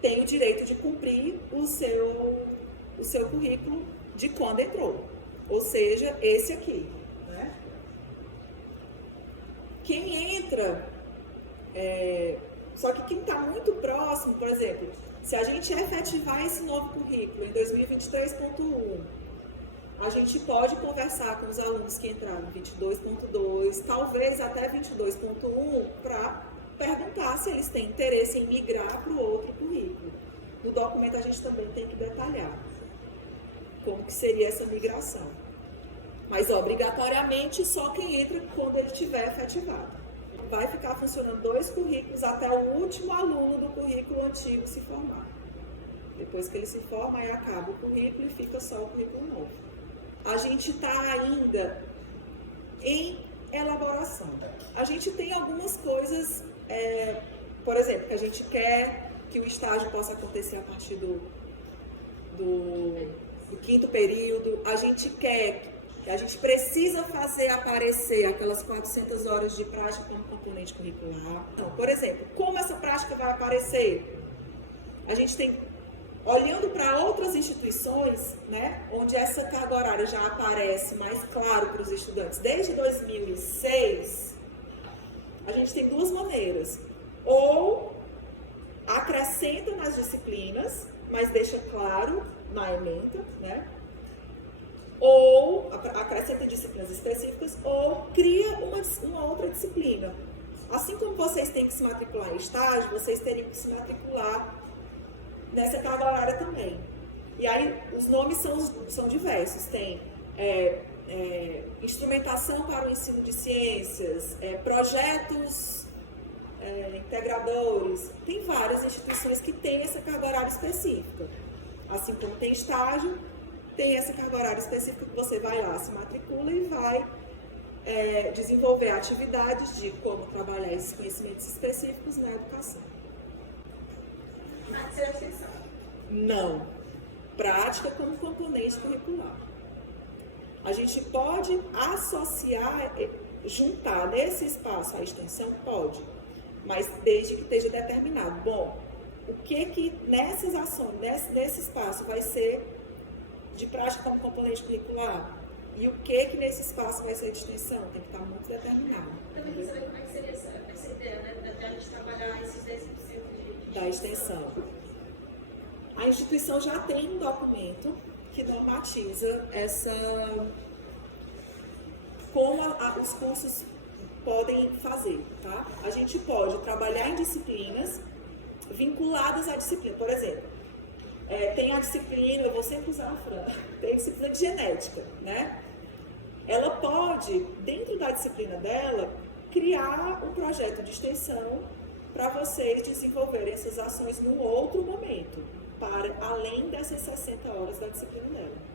tem o direito de cumprir o seu currículo de quando entrou. Ou seja, esse aqui. Né? Quem entra, só que quem está muito próximo, por exemplo, se a gente efetivar esse novo currículo em 2023.1, a gente pode conversar com os alunos que entraram em 22.2, talvez até 22.1, para perguntar se eles têm interesse em migrar para o outro currículo. No documento a gente também tem que detalhar como que seria essa migração. Mas obrigatoriamente só quem entra quando ele estiver efetivado. Vai ficar funcionando 2 currículos até o último aluno do currículo antigo se formar. Depois que ele se forma, aí acaba o currículo e fica só o currículo novo. A gente está ainda em elaboração. A gente tem algumas coisas, por exemplo, que a gente quer que o estágio possa acontecer a partir do 5º período. A gente precisa fazer aparecer aquelas 400 horas de prática como componente curricular. Então, por exemplo, como essa prática vai aparecer? A gente tem, olhando para outras instituições, né, onde essa carga horária já aparece mais claro para os estudantes, desde 2006, a gente tem 2 maneiras. Ou acrescenta nas disciplinas, mas deixa claro na ementa, né? Ou acrescenta disciplinas específicas, ou cria uma outra disciplina. Assim como vocês têm que se matricular em estágio, vocês teriam que se matricular nessa carga horária também. E aí os nomes são diversos. Tem instrumentação para o ensino de ciências, projetos integradores. Tem várias instituições que têm essa carga horária específica. Assim como tem estágio, tem essa carga horária específica que você vai lá, se matricula e vai desenvolver atividades de como trabalhar esses conhecimentos específicos na educação. Não. Prática como componente curricular. A gente pode associar, juntar nesse espaço a extensão? Pode, mas desde que esteja determinado. Bom, o que nessas ações, nesse espaço vai ser de prática como componente curricular? E o que nesse espaço vai ser de extensão? Tem que estar muito determinado. Também quer saber como é que seria essa ideia, né? De a gente trabalhar esses 10% da extensão. A instituição já tem um documento que normatiza como os cursos podem fazer, tá? A gente pode trabalhar em disciplinas vinculadas à disciplina. Por exemplo, tem a disciplina, eu vou sempre usar a Fran, tem a disciplina de genética, né? Ela pode, dentro da disciplina dela, criar um projeto de extensão para vocês desenvolverem essas ações num outro momento, para além dessas 60 horas da disciplina dela.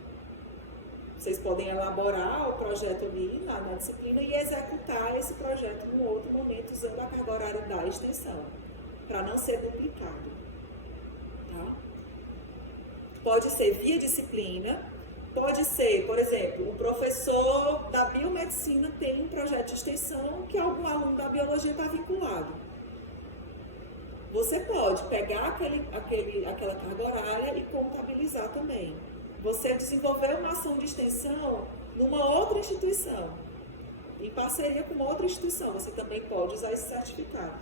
Vocês podem elaborar o projeto ali na disciplina e executar esse projeto num outro momento usando a carga horária da extensão, para não ser duplicado. Tá? Pode ser via disciplina, pode ser, por exemplo, o professor da biomedicina tem um projeto de extensão que algum aluno da biologia está vinculado. Você pode pegar aquela carga horária e contabilizar também. Você desenvolver uma ação de extensão numa outra instituição, em parceria com outra instituição, você também pode usar esse certificado.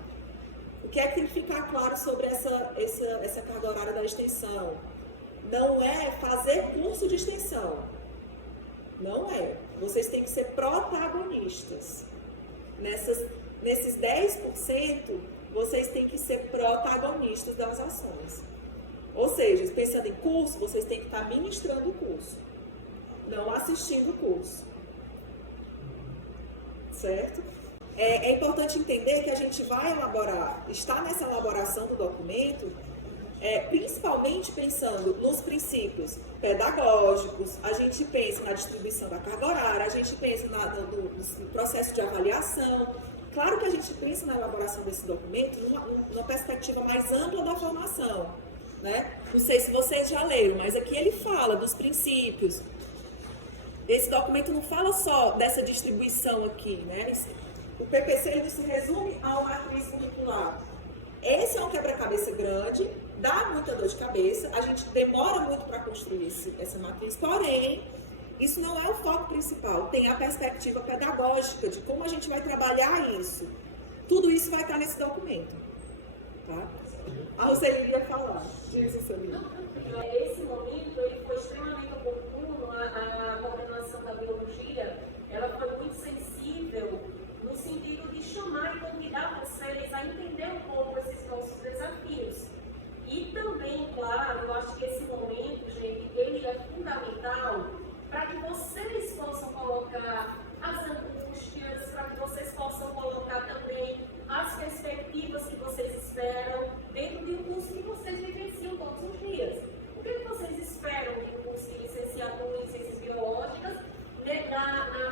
O que é que tem que ficar claro sobre essa carga horária da extensão? Não é fazer curso de extensão. Não é. Vocês têm que ser protagonistas. Nesses 10%, vocês têm que ser protagonistas das ações. Ou seja, pensando em curso, vocês têm que estar ministrando o curso, não assistindo o curso. Certo? É importante entender que a gente vai elaborar, está nessa elaboração do documento, principalmente pensando nos princípios pedagógicos, a gente pensa na distribuição da carga horária, a gente pensa no processo de avaliação. Claro que a gente pensa na elaboração desse documento numa perspectiva mais ampla da formação, né? Não sei se vocês já leram, mas aqui ele fala dos princípios. Esse documento não fala só dessa distribuição aqui, né? O PPC ele se resume a uma matriz curricular. Esse é um quebra-cabeça grande, dá muita dor de cabeça, a gente demora muito para construir essa matriz, porém, isso não é o foco principal. Tem a perspectiva pedagógica de como a gente vai trabalhar isso. Tudo isso vai estar nesse documento. Tá? A Roseli ia falar. Diz isso, Celina. Esse momento ele foi extremamente oportuno. A coordenação da biologia ela foi muito sensível no sentido de chamar e convidar vocês a entender um pouco esses nossos desafios. E também, claro, eu acho que esse momento, gente, ele é fundamental para que vocês possam colocar as angústias, para que vocês possam colocar também as perspectivas que vocês esperam dentro de um curso que vocês vivenciam todos os dias. O que vocês esperam de um curso de licenciatura em ciências biológicas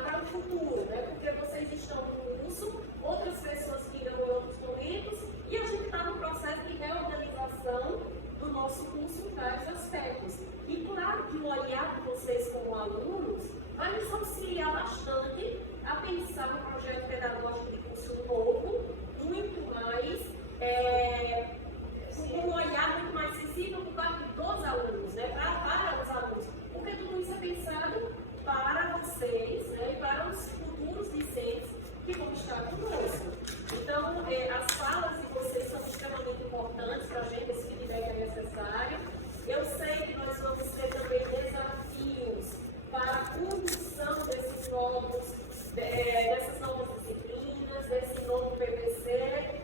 para o futuro, né? Porque vocês estão no curso, outras pessoas virão em outros momentos e a gente está no processo de reorganização do nosso curso em vários aspectos. E claro que o olhar de vocês como alunos vai nos auxiliar bastante a pensar no projeto pedagógico de curso novo, muito mais, com um olhar muito mais sensível por parte dos alunos, né? Para os alunos. Porque tudo isso é pensado para vocês, né? E para os futuros discentes que vão estar conosco. Então, as falas de vocês são extremamente importantes para a gente, esse feedback é necessário. Eu sei que nós vamos ter também desafios para a condução dessas novas disciplinas, desse novo PPC.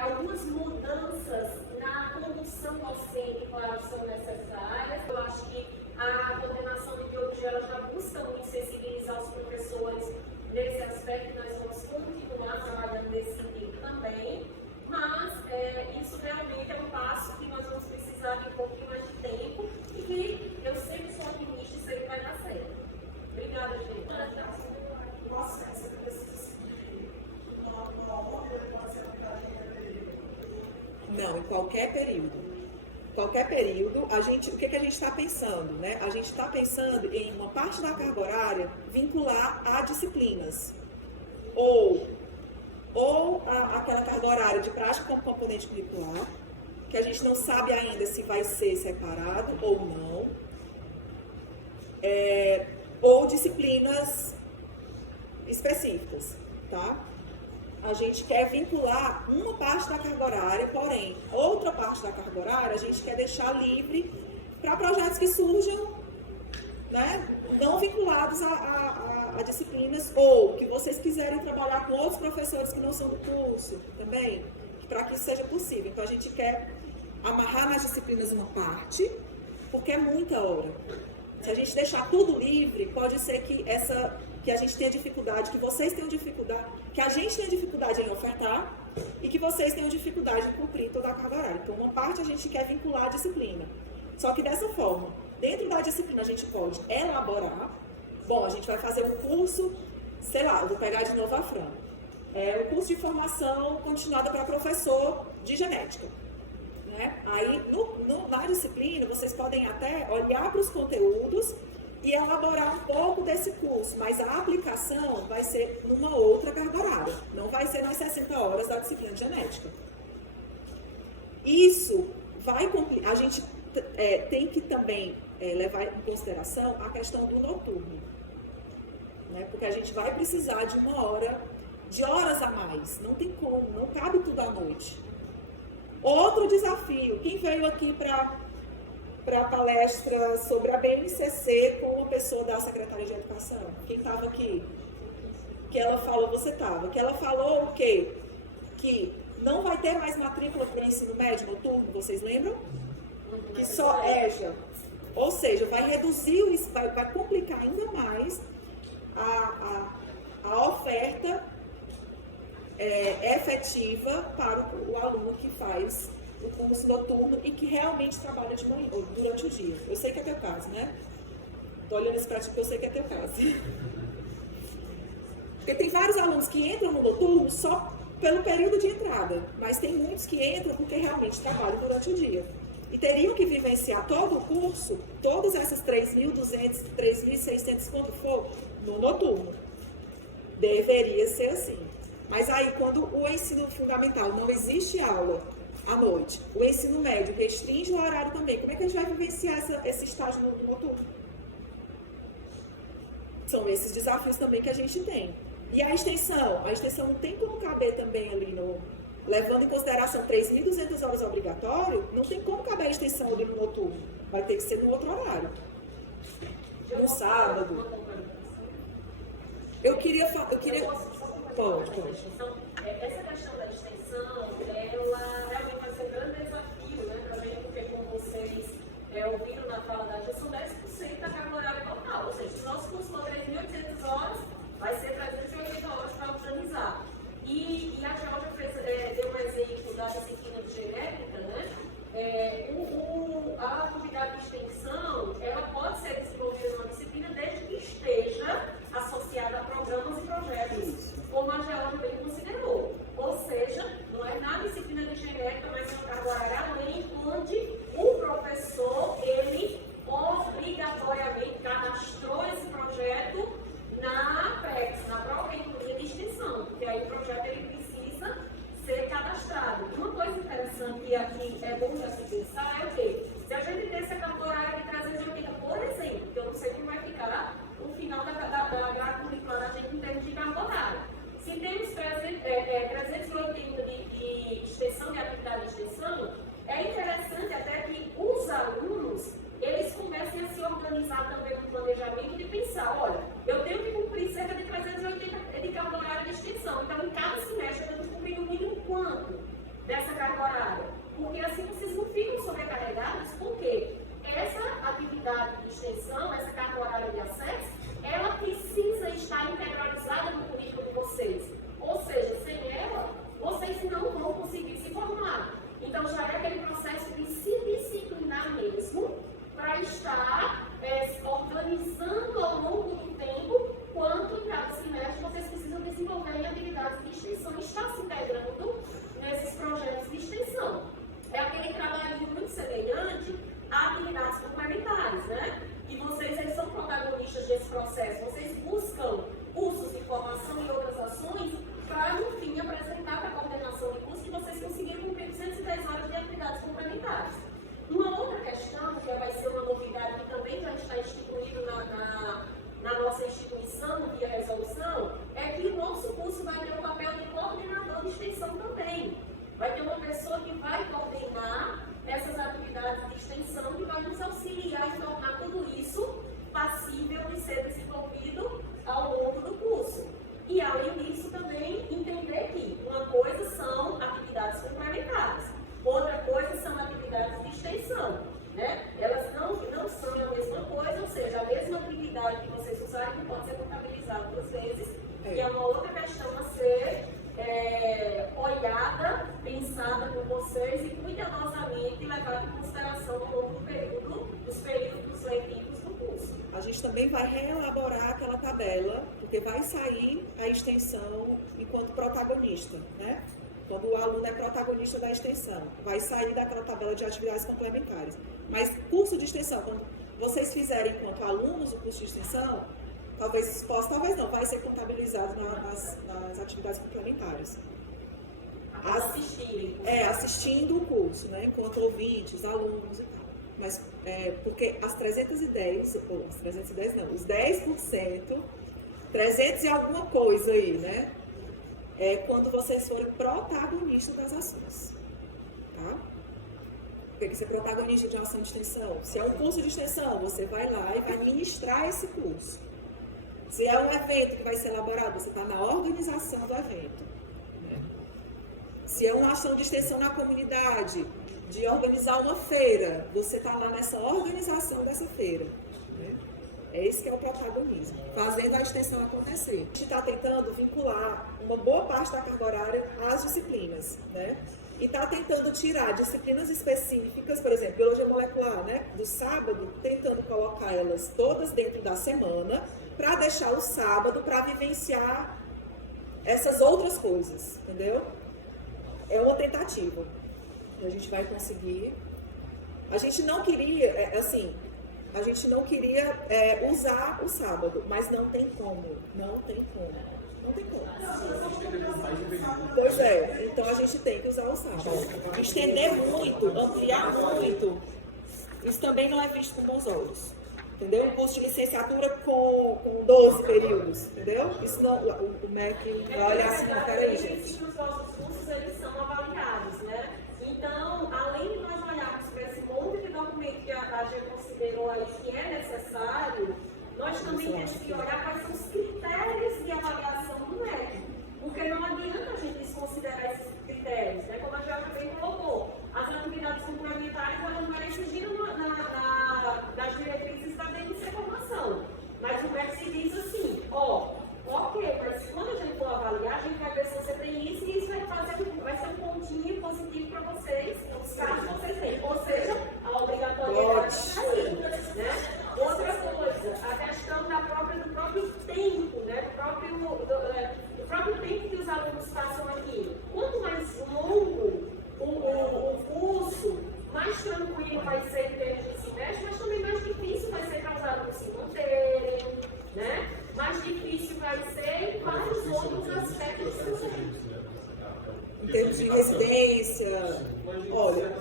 Algumas mudanças na condução docente, claro, são necessárias. Eu acho que a coordenação de biologia ela já busca muito sensibilizar os professores nesse aspecto, nós vamos continuar trabalhando nesse sentido também, mas isso realmente é um passo que nós vamos precisar de um pouquinho mais de tempo e que eu sempre sou otimista e sei que vai dar certo. Obrigada, gente. Não, em qualquer período. Qualquer período, o que a gente está pensando, né? A gente está pensando em uma parte da carga horária vincular a disciplinas. Ou aquela carga horária de prática como componente curricular, que a gente não sabe ainda se vai ser separado ou não. Ou disciplinas específicas, tá? A gente quer vincular uma parte da carga horária, porém, outra parte da carga horária a gente quer deixar livre para projetos que surjam, né, não vinculados a disciplinas ou que vocês quiserem trabalhar com outros professores que não são do curso também, para que isso seja possível. Então, a gente quer amarrar nas disciplinas uma parte, porque é muita hora. Se a gente deixar tudo livre, pode ser que a gente tenha dificuldade, que vocês tenham dificuldade, que a gente tenha dificuldade em ofertar e que vocês tenham dificuldade em cumprir toda a carga horária. Então, uma parte a gente quer vincular a disciplina. Só que dessa forma, dentro da disciplina a gente pode elaborar. Bom, a gente vai fazer um curso, sei lá, eu vou pegar de novo a Fran. O curso de formação continuada para professor de genética. Né? Aí, na disciplina, vocês podem até olhar para os conteúdos e elaborar um pouco desse curso, mas a aplicação vai ser numa outra carga horária, não vai ser nas 60 horas da disciplina de genética. Isso vai complicar, a gente tem que também levar em consideração a questão do noturno, né? Porque a gente vai precisar de horas a mais, não tem como, não cabe tudo à noite. Outro desafio, quem veio aqui para a palestra sobre a BNCC com uma pessoa da Secretaria de Educação? Quem estava aqui? Que ela falou, você estava, que ela falou o quê? Que Não vai ter mais matrícula para o ensino médio noturno, vocês lembram? Que só EJA. Ou seja, vai reduzir, vai complicar ainda mais a oferta efetiva para o aluno que faz o curso noturno e que realmente trabalha de manhã, durante o dia. Eu sei que é teu caso, né? Estou olhando isso para ti porque eu sei que é teu caso. Porque tem vários alunos que entram no noturno só pelo período de entrada, mas tem muitos que entram porque realmente trabalham durante o dia. E teriam que vivenciar todo o curso, todas essas 3.200, 3.600, quanto for, no noturno. Deveria ser assim. Mas aí, quando o ensino fundamental não existe aula à noite, o ensino médio restringe o horário também, como é que a gente vai vivenciar esse estágio no noturno? São esses desafios também que a gente tem. E a extensão não tem como caber também ali levando em consideração 3.200 horas obrigatório, não tem como caber a extensão ali no noturno. Vai ter que ser no outro horário. No sábado. Eu queria... Pode. Essa questão da extensão, ela realmente vai ser um grande desafio, né, para a gente, porque como vocês ouviram na fala da gente, são 10% da carga horária total. Ou seja, se o nosso curso for 3.800 horas, vai ser 380 horas para organizar. E a Cláudia deu um exemplo da disciplina de genética, né? A atividade de extensão, ela pode ser desenvolvida numa disciplina desde que esteja associada a programas e projetos, como a Georgia bem considerou. Ou seja, não é na disciplina de genética, mas é uma carga horária além, onde o professor, ele obrigatoriamente cadastrou esse projeto na PEX, na própria entrada de extensão, porque aí o projeto ele precisa ser cadastrado. Uma coisa interessante que aqui é bom já se pensar é o quê? Se a gente tem essa carga horária de 380, por exemplo, que eu não sei como vai ficar no final da grade curricular da gente em termos de carga horária. Se temos 380 de extensão, de atividade de extensão, é interessante até que os alunos eles comecem a se organizar também no planejamento de pensar, olha, eu tenho que cumprir cerca de 380 de carga horária de extensão, então em cada semestre eu tenho que cumprir no mínimo quanto dessa carga horária? Porque assim vocês não ficam sobrecarregados, porque essa atividade de extensão, essa carga horária de acesso, ela precisa estar integralizada no currículo de vocês. Ou seja, sem ela, vocês não vão conseguir se formar. Então já é aquele processo de se disciplinar mesmo, para estar organizando ao longo do tempo quanto em cada semestre vocês precisam desenvolver em atividades de extensão e estar se integrando nesses projetos de extensão. É aquele trabalhinho muito semelhante a atividades complementares, né? E vocês são protagonistas desse processo. Vocês buscam cursos de formação e outras ações para, no fim, apresentar para a coordenação de curso que vocês conseguiram cumprir 210 horas de atividades complementares. Uma outra questão, que vai ser uma novidade que também já está instituído na nossa instituição, via resolução, é que o nosso curso vai ter o papel de coordenador de extensão também. Vai ter uma pessoa que vai coordenar essas atividades de extensão que vai nos auxiliar em tornar tudo isso passível de ser desenvolvido ao longo do curso. E, além disso, também entender que uma coisa são atividades complementares, outra coisa são atividades de extensão, né? Elas não são a mesma coisa, ou seja, a mesma atividade que vocês usarem não pode ser contabilizada duas vezes, que é uma outra questão a ser olhada, pensada por vocês e cuidadosamente levada em consideração ao longo do período, dos períodos letivos do curso. A gente também vai reelaborar aquela tabela, porque vai sair a extensão enquanto protagonista, né? Quando o aluno é protagonista da extensão, vai sair daquela tabela de atividades complementares. Mas curso de extensão, quando vocês fizerem enquanto alunos o curso de extensão, talvez possa, talvez não, vai ser contabilizado nas atividades complementares. Assistindo o curso, né? Enquanto ouvintes, alunos e tal. Mas, porque os 10%, 300 e alguma coisa aí, né? É quando vocês forem protagonistas das ações, tá? Tem que ser protagonista de uma ação de extensão. Se é um curso de extensão, você vai lá e vai ministrar esse curso. Se é um evento que vai ser elaborado, você está na organização do evento. Né? Se é uma ação de extensão na comunidade, de organizar uma feira, você está lá nessa organização dessa feira. Né? É esse que é o protagonismo, fazendo a extensão acontecer. A gente está tentando vincular uma boa parte da carga horária às disciplinas, né? E está tentando tirar disciplinas específicas, por exemplo, biologia molecular, né? Do sábado, tentando colocar elas todas dentro da semana, para deixar o sábado para vivenciar essas outras coisas, entendeu? É uma tentativa. A gente vai conseguir. A gente não queria, a gente não queria usar o sábado, mas não tem como. Não tem como. Pois é, então a gente tem que usar o sábado. Estender muito, ampliar muito, isso também não é visto com bons olhos. Entendeu? Um curso de licenciatura com 12 períodos, entendeu? Isso não, o MEC vai olhar assim, não, peraí, gente. Os nossos cursos, eles são avaliados, né? Então, além de nós olharmos para esse monte de documento que a gente considerou aí que é necessário, nós também temos que olhar quais são os critérios de avaliação do MEC. Porque não adianta a gente desconsiderar esses critérios, né? Como a Joana bem colocou, as atividades complementares elas não exigiram das diretrizes da formação. Mas o MEC diz assim, ok, mas quando a gente for avaliar, a gente vai ver se você tem isso e isso vai ser um pontinho positivo para vocês, caso vocês tenham. Ou seja, a obrigatoriedade está aí, né? Outra coisa, a questão do próprio tempo, né? Do próprio tempo que os alunos passam aqui. Quanto mais longo o curso, mais tranquilo vai ser em termos de semestre, mas também mais difícil vai ser para os alunos se manterem, né? Mais difícil vai ser em vários outros aspectos também. Em termos de residência, olha.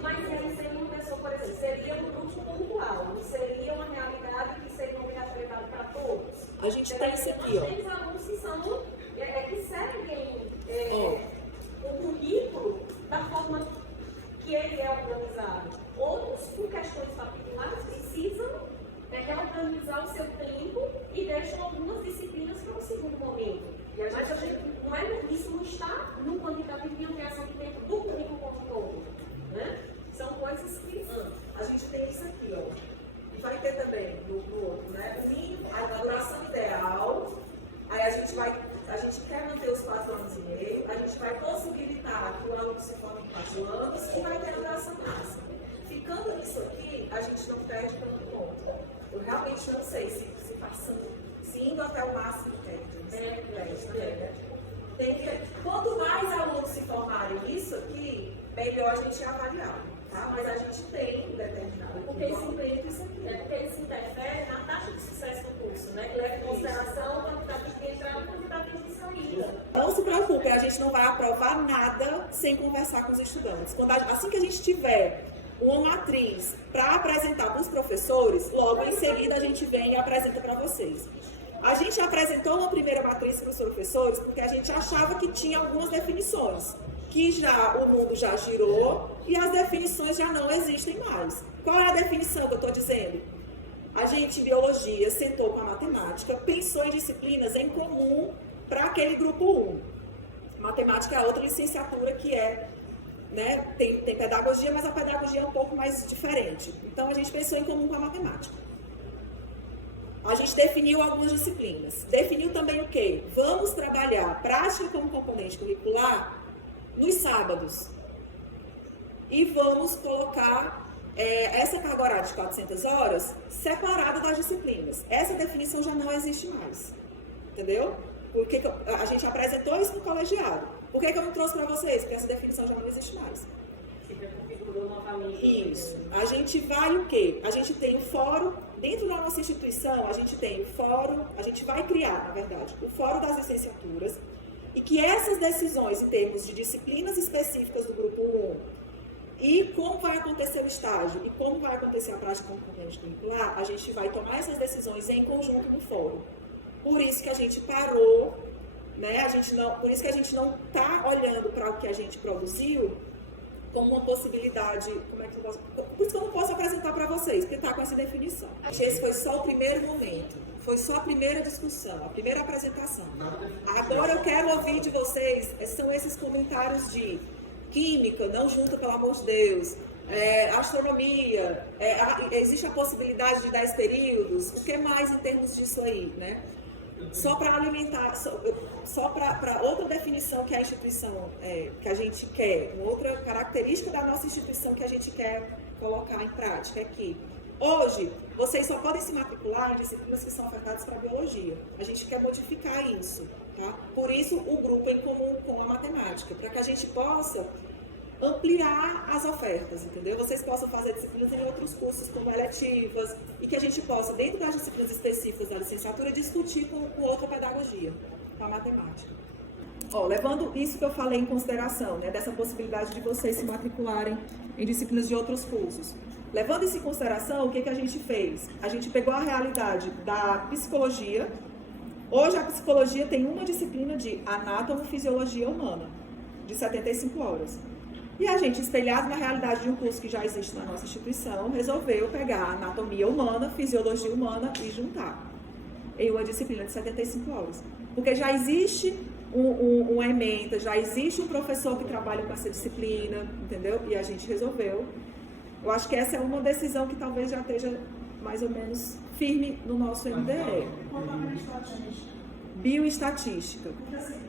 Mas aí seria uma pessoa, por exemplo, seria um grupo pontual, não seria uma realidade que seria obrigatoriedade para todos. A gente tem isso aqui, ó. Tem alunos que são, que seguem o currículo da forma que ele é organizado. Outros, por questões particulares, precisam reorganizar o seu tempo e deixam algumas disciplinas para o segundo momento. Mas a gente, isso não está no quantitativo de ampliação de tempo do currículo como um todo. Né? São coisas que a gente tem isso aqui, ó. E vai ter também no outro, né? O mínimo, a duração ideal. Aí a gente quer manter os 4 anos e meio, a gente vai possibilitar que o aluno se forme em 4 anos e vai ter a duração máxima. Ficando nisso aqui, a gente não perde tanto ponto. Eu realmente não sei se passando, se indo até o máximo quanto mais alunos se formarem nisso aqui, melhor a gente avaliar, tá? Mas a gente tem um determinado. Porque isso interfere na taxa de sucesso do curso, né? Que leva em consideração o quantitativo de entrada e o quantitativo de saída. Não se preocupe, a gente não vai aprovar nada sem conversar com os estudantes. Assim que a gente tiver uma matriz para apresentar para os professores, logo em seguida a gente vem e apresenta para vocês. A gente apresentou uma primeira matriz para os professores porque a gente achava que tinha algumas definições, que já o mundo já girou e as definições já não existem mais. Qual é a definição que eu estou dizendo? A gente, em biologia, sentou com a matemática, pensou em disciplinas em comum para aquele grupo 1. Matemática é a outra licenciatura que né, tem pedagogia, mas a pedagogia é um pouco mais diferente. Então, a gente pensou em comum com a matemática. A gente definiu algumas disciplinas. Definiu também o quê? Vamos trabalhar prática como componente curricular nos sábados. E vamos colocar essa carga horária de 400 horas separada das disciplinas. Essa definição já não existe mais. Entendeu? Porque a gente apresentou isso no colegiado. Por que eu não trouxe para vocês? Porque essa definição já não existe mais. Isso. A gente vai o quê? A gente tem o fórum, dentro da nossa instituição, a gente tem o fórum, a gente vai criar, na verdade, o fórum das licenciaturas, e que essas decisões em termos de disciplinas específicas do grupo 1 e como vai acontecer o estágio e como vai acontecer a prática como componente curricular, a gente vai tomar essas decisões em conjunto no fórum. Por isso que a gente parou, né? Por isso que a gente não está olhando para o que a gente produziu como uma possibilidade, como é que eu posso, por isso que eu não posso apresentar para vocês, porque está com essa definição. Esse foi só o primeiro momento, foi só a primeira discussão, a primeira apresentação. Agora eu quero ouvir de vocês, são esses comentários de química, não junta, pelo amor de Deus, astronomia, existe a possibilidade de 10 períodos, o que mais em termos disso aí, né? Só para alimentar, só para outra definição que a instituição, que a gente quer, uma outra característica da nossa instituição que a gente quer colocar em prática é que hoje vocês só podem se matricular em disciplinas que são ofertadas para biologia. A gente quer modificar isso, tá? Por isso o grupo em comum com a matemática, para que a gente possa ampliar as ofertas, entendeu? Vocês possam fazer disciplinas em outros cursos como eletivas e que a gente possa, dentro das disciplinas específicas da licenciatura, discutir com outra pedagogia, com a matemática. Levando isso que eu falei em consideração, né, dessa possibilidade de vocês se matricularem em disciplinas de outros cursos. Levando isso em consideração, o que a gente fez? A gente pegou a realidade da psicologia. Hoje a psicologia tem uma disciplina de anatomofisiologia humana, de 75 horas. E a gente, espelhado na realidade de um curso que já existe na nossa instituição, resolveu pegar a anatomia humana, fisiologia humana e juntar em uma disciplina de 75 horas. Porque já existe um ementa, já existe um professor que trabalha com essa disciplina, entendeu? E a gente resolveu. Eu acho que essa é uma decisão que talvez já esteja mais ou menos firme no nosso MDE. Bioestatística. Porque assim,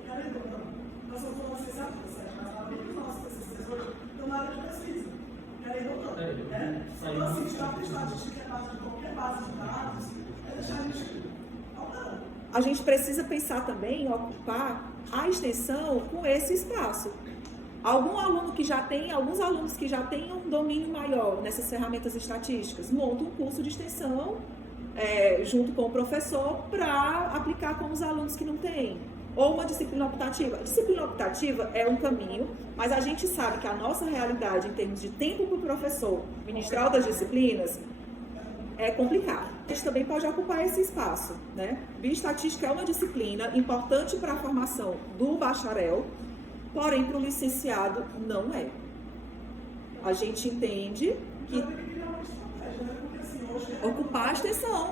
nós somos uma licenciatura, na área de pesquisa, então, assim, tirar a estatística que é base de qualquer base de dados, deixar a gente faltando. A gente precisa pensar também em ocupar a extensão com esse espaço. Alguns alunos que já têm um domínio maior nessas ferramentas estatísticas, montam um curso de extensão junto com o professor para aplicar com os alunos que não têm. Ou uma disciplina optativa. A disciplina optativa é um caminho, mas a gente sabe que a nossa realidade em termos de tempo para o professor ministrar outras disciplinas é complicado. A gente também pode ocupar esse espaço, né? Bioestatística é uma disciplina importante para a formação do bacharel, porém para o licenciado não é. A gente entende que ocupar a extensão.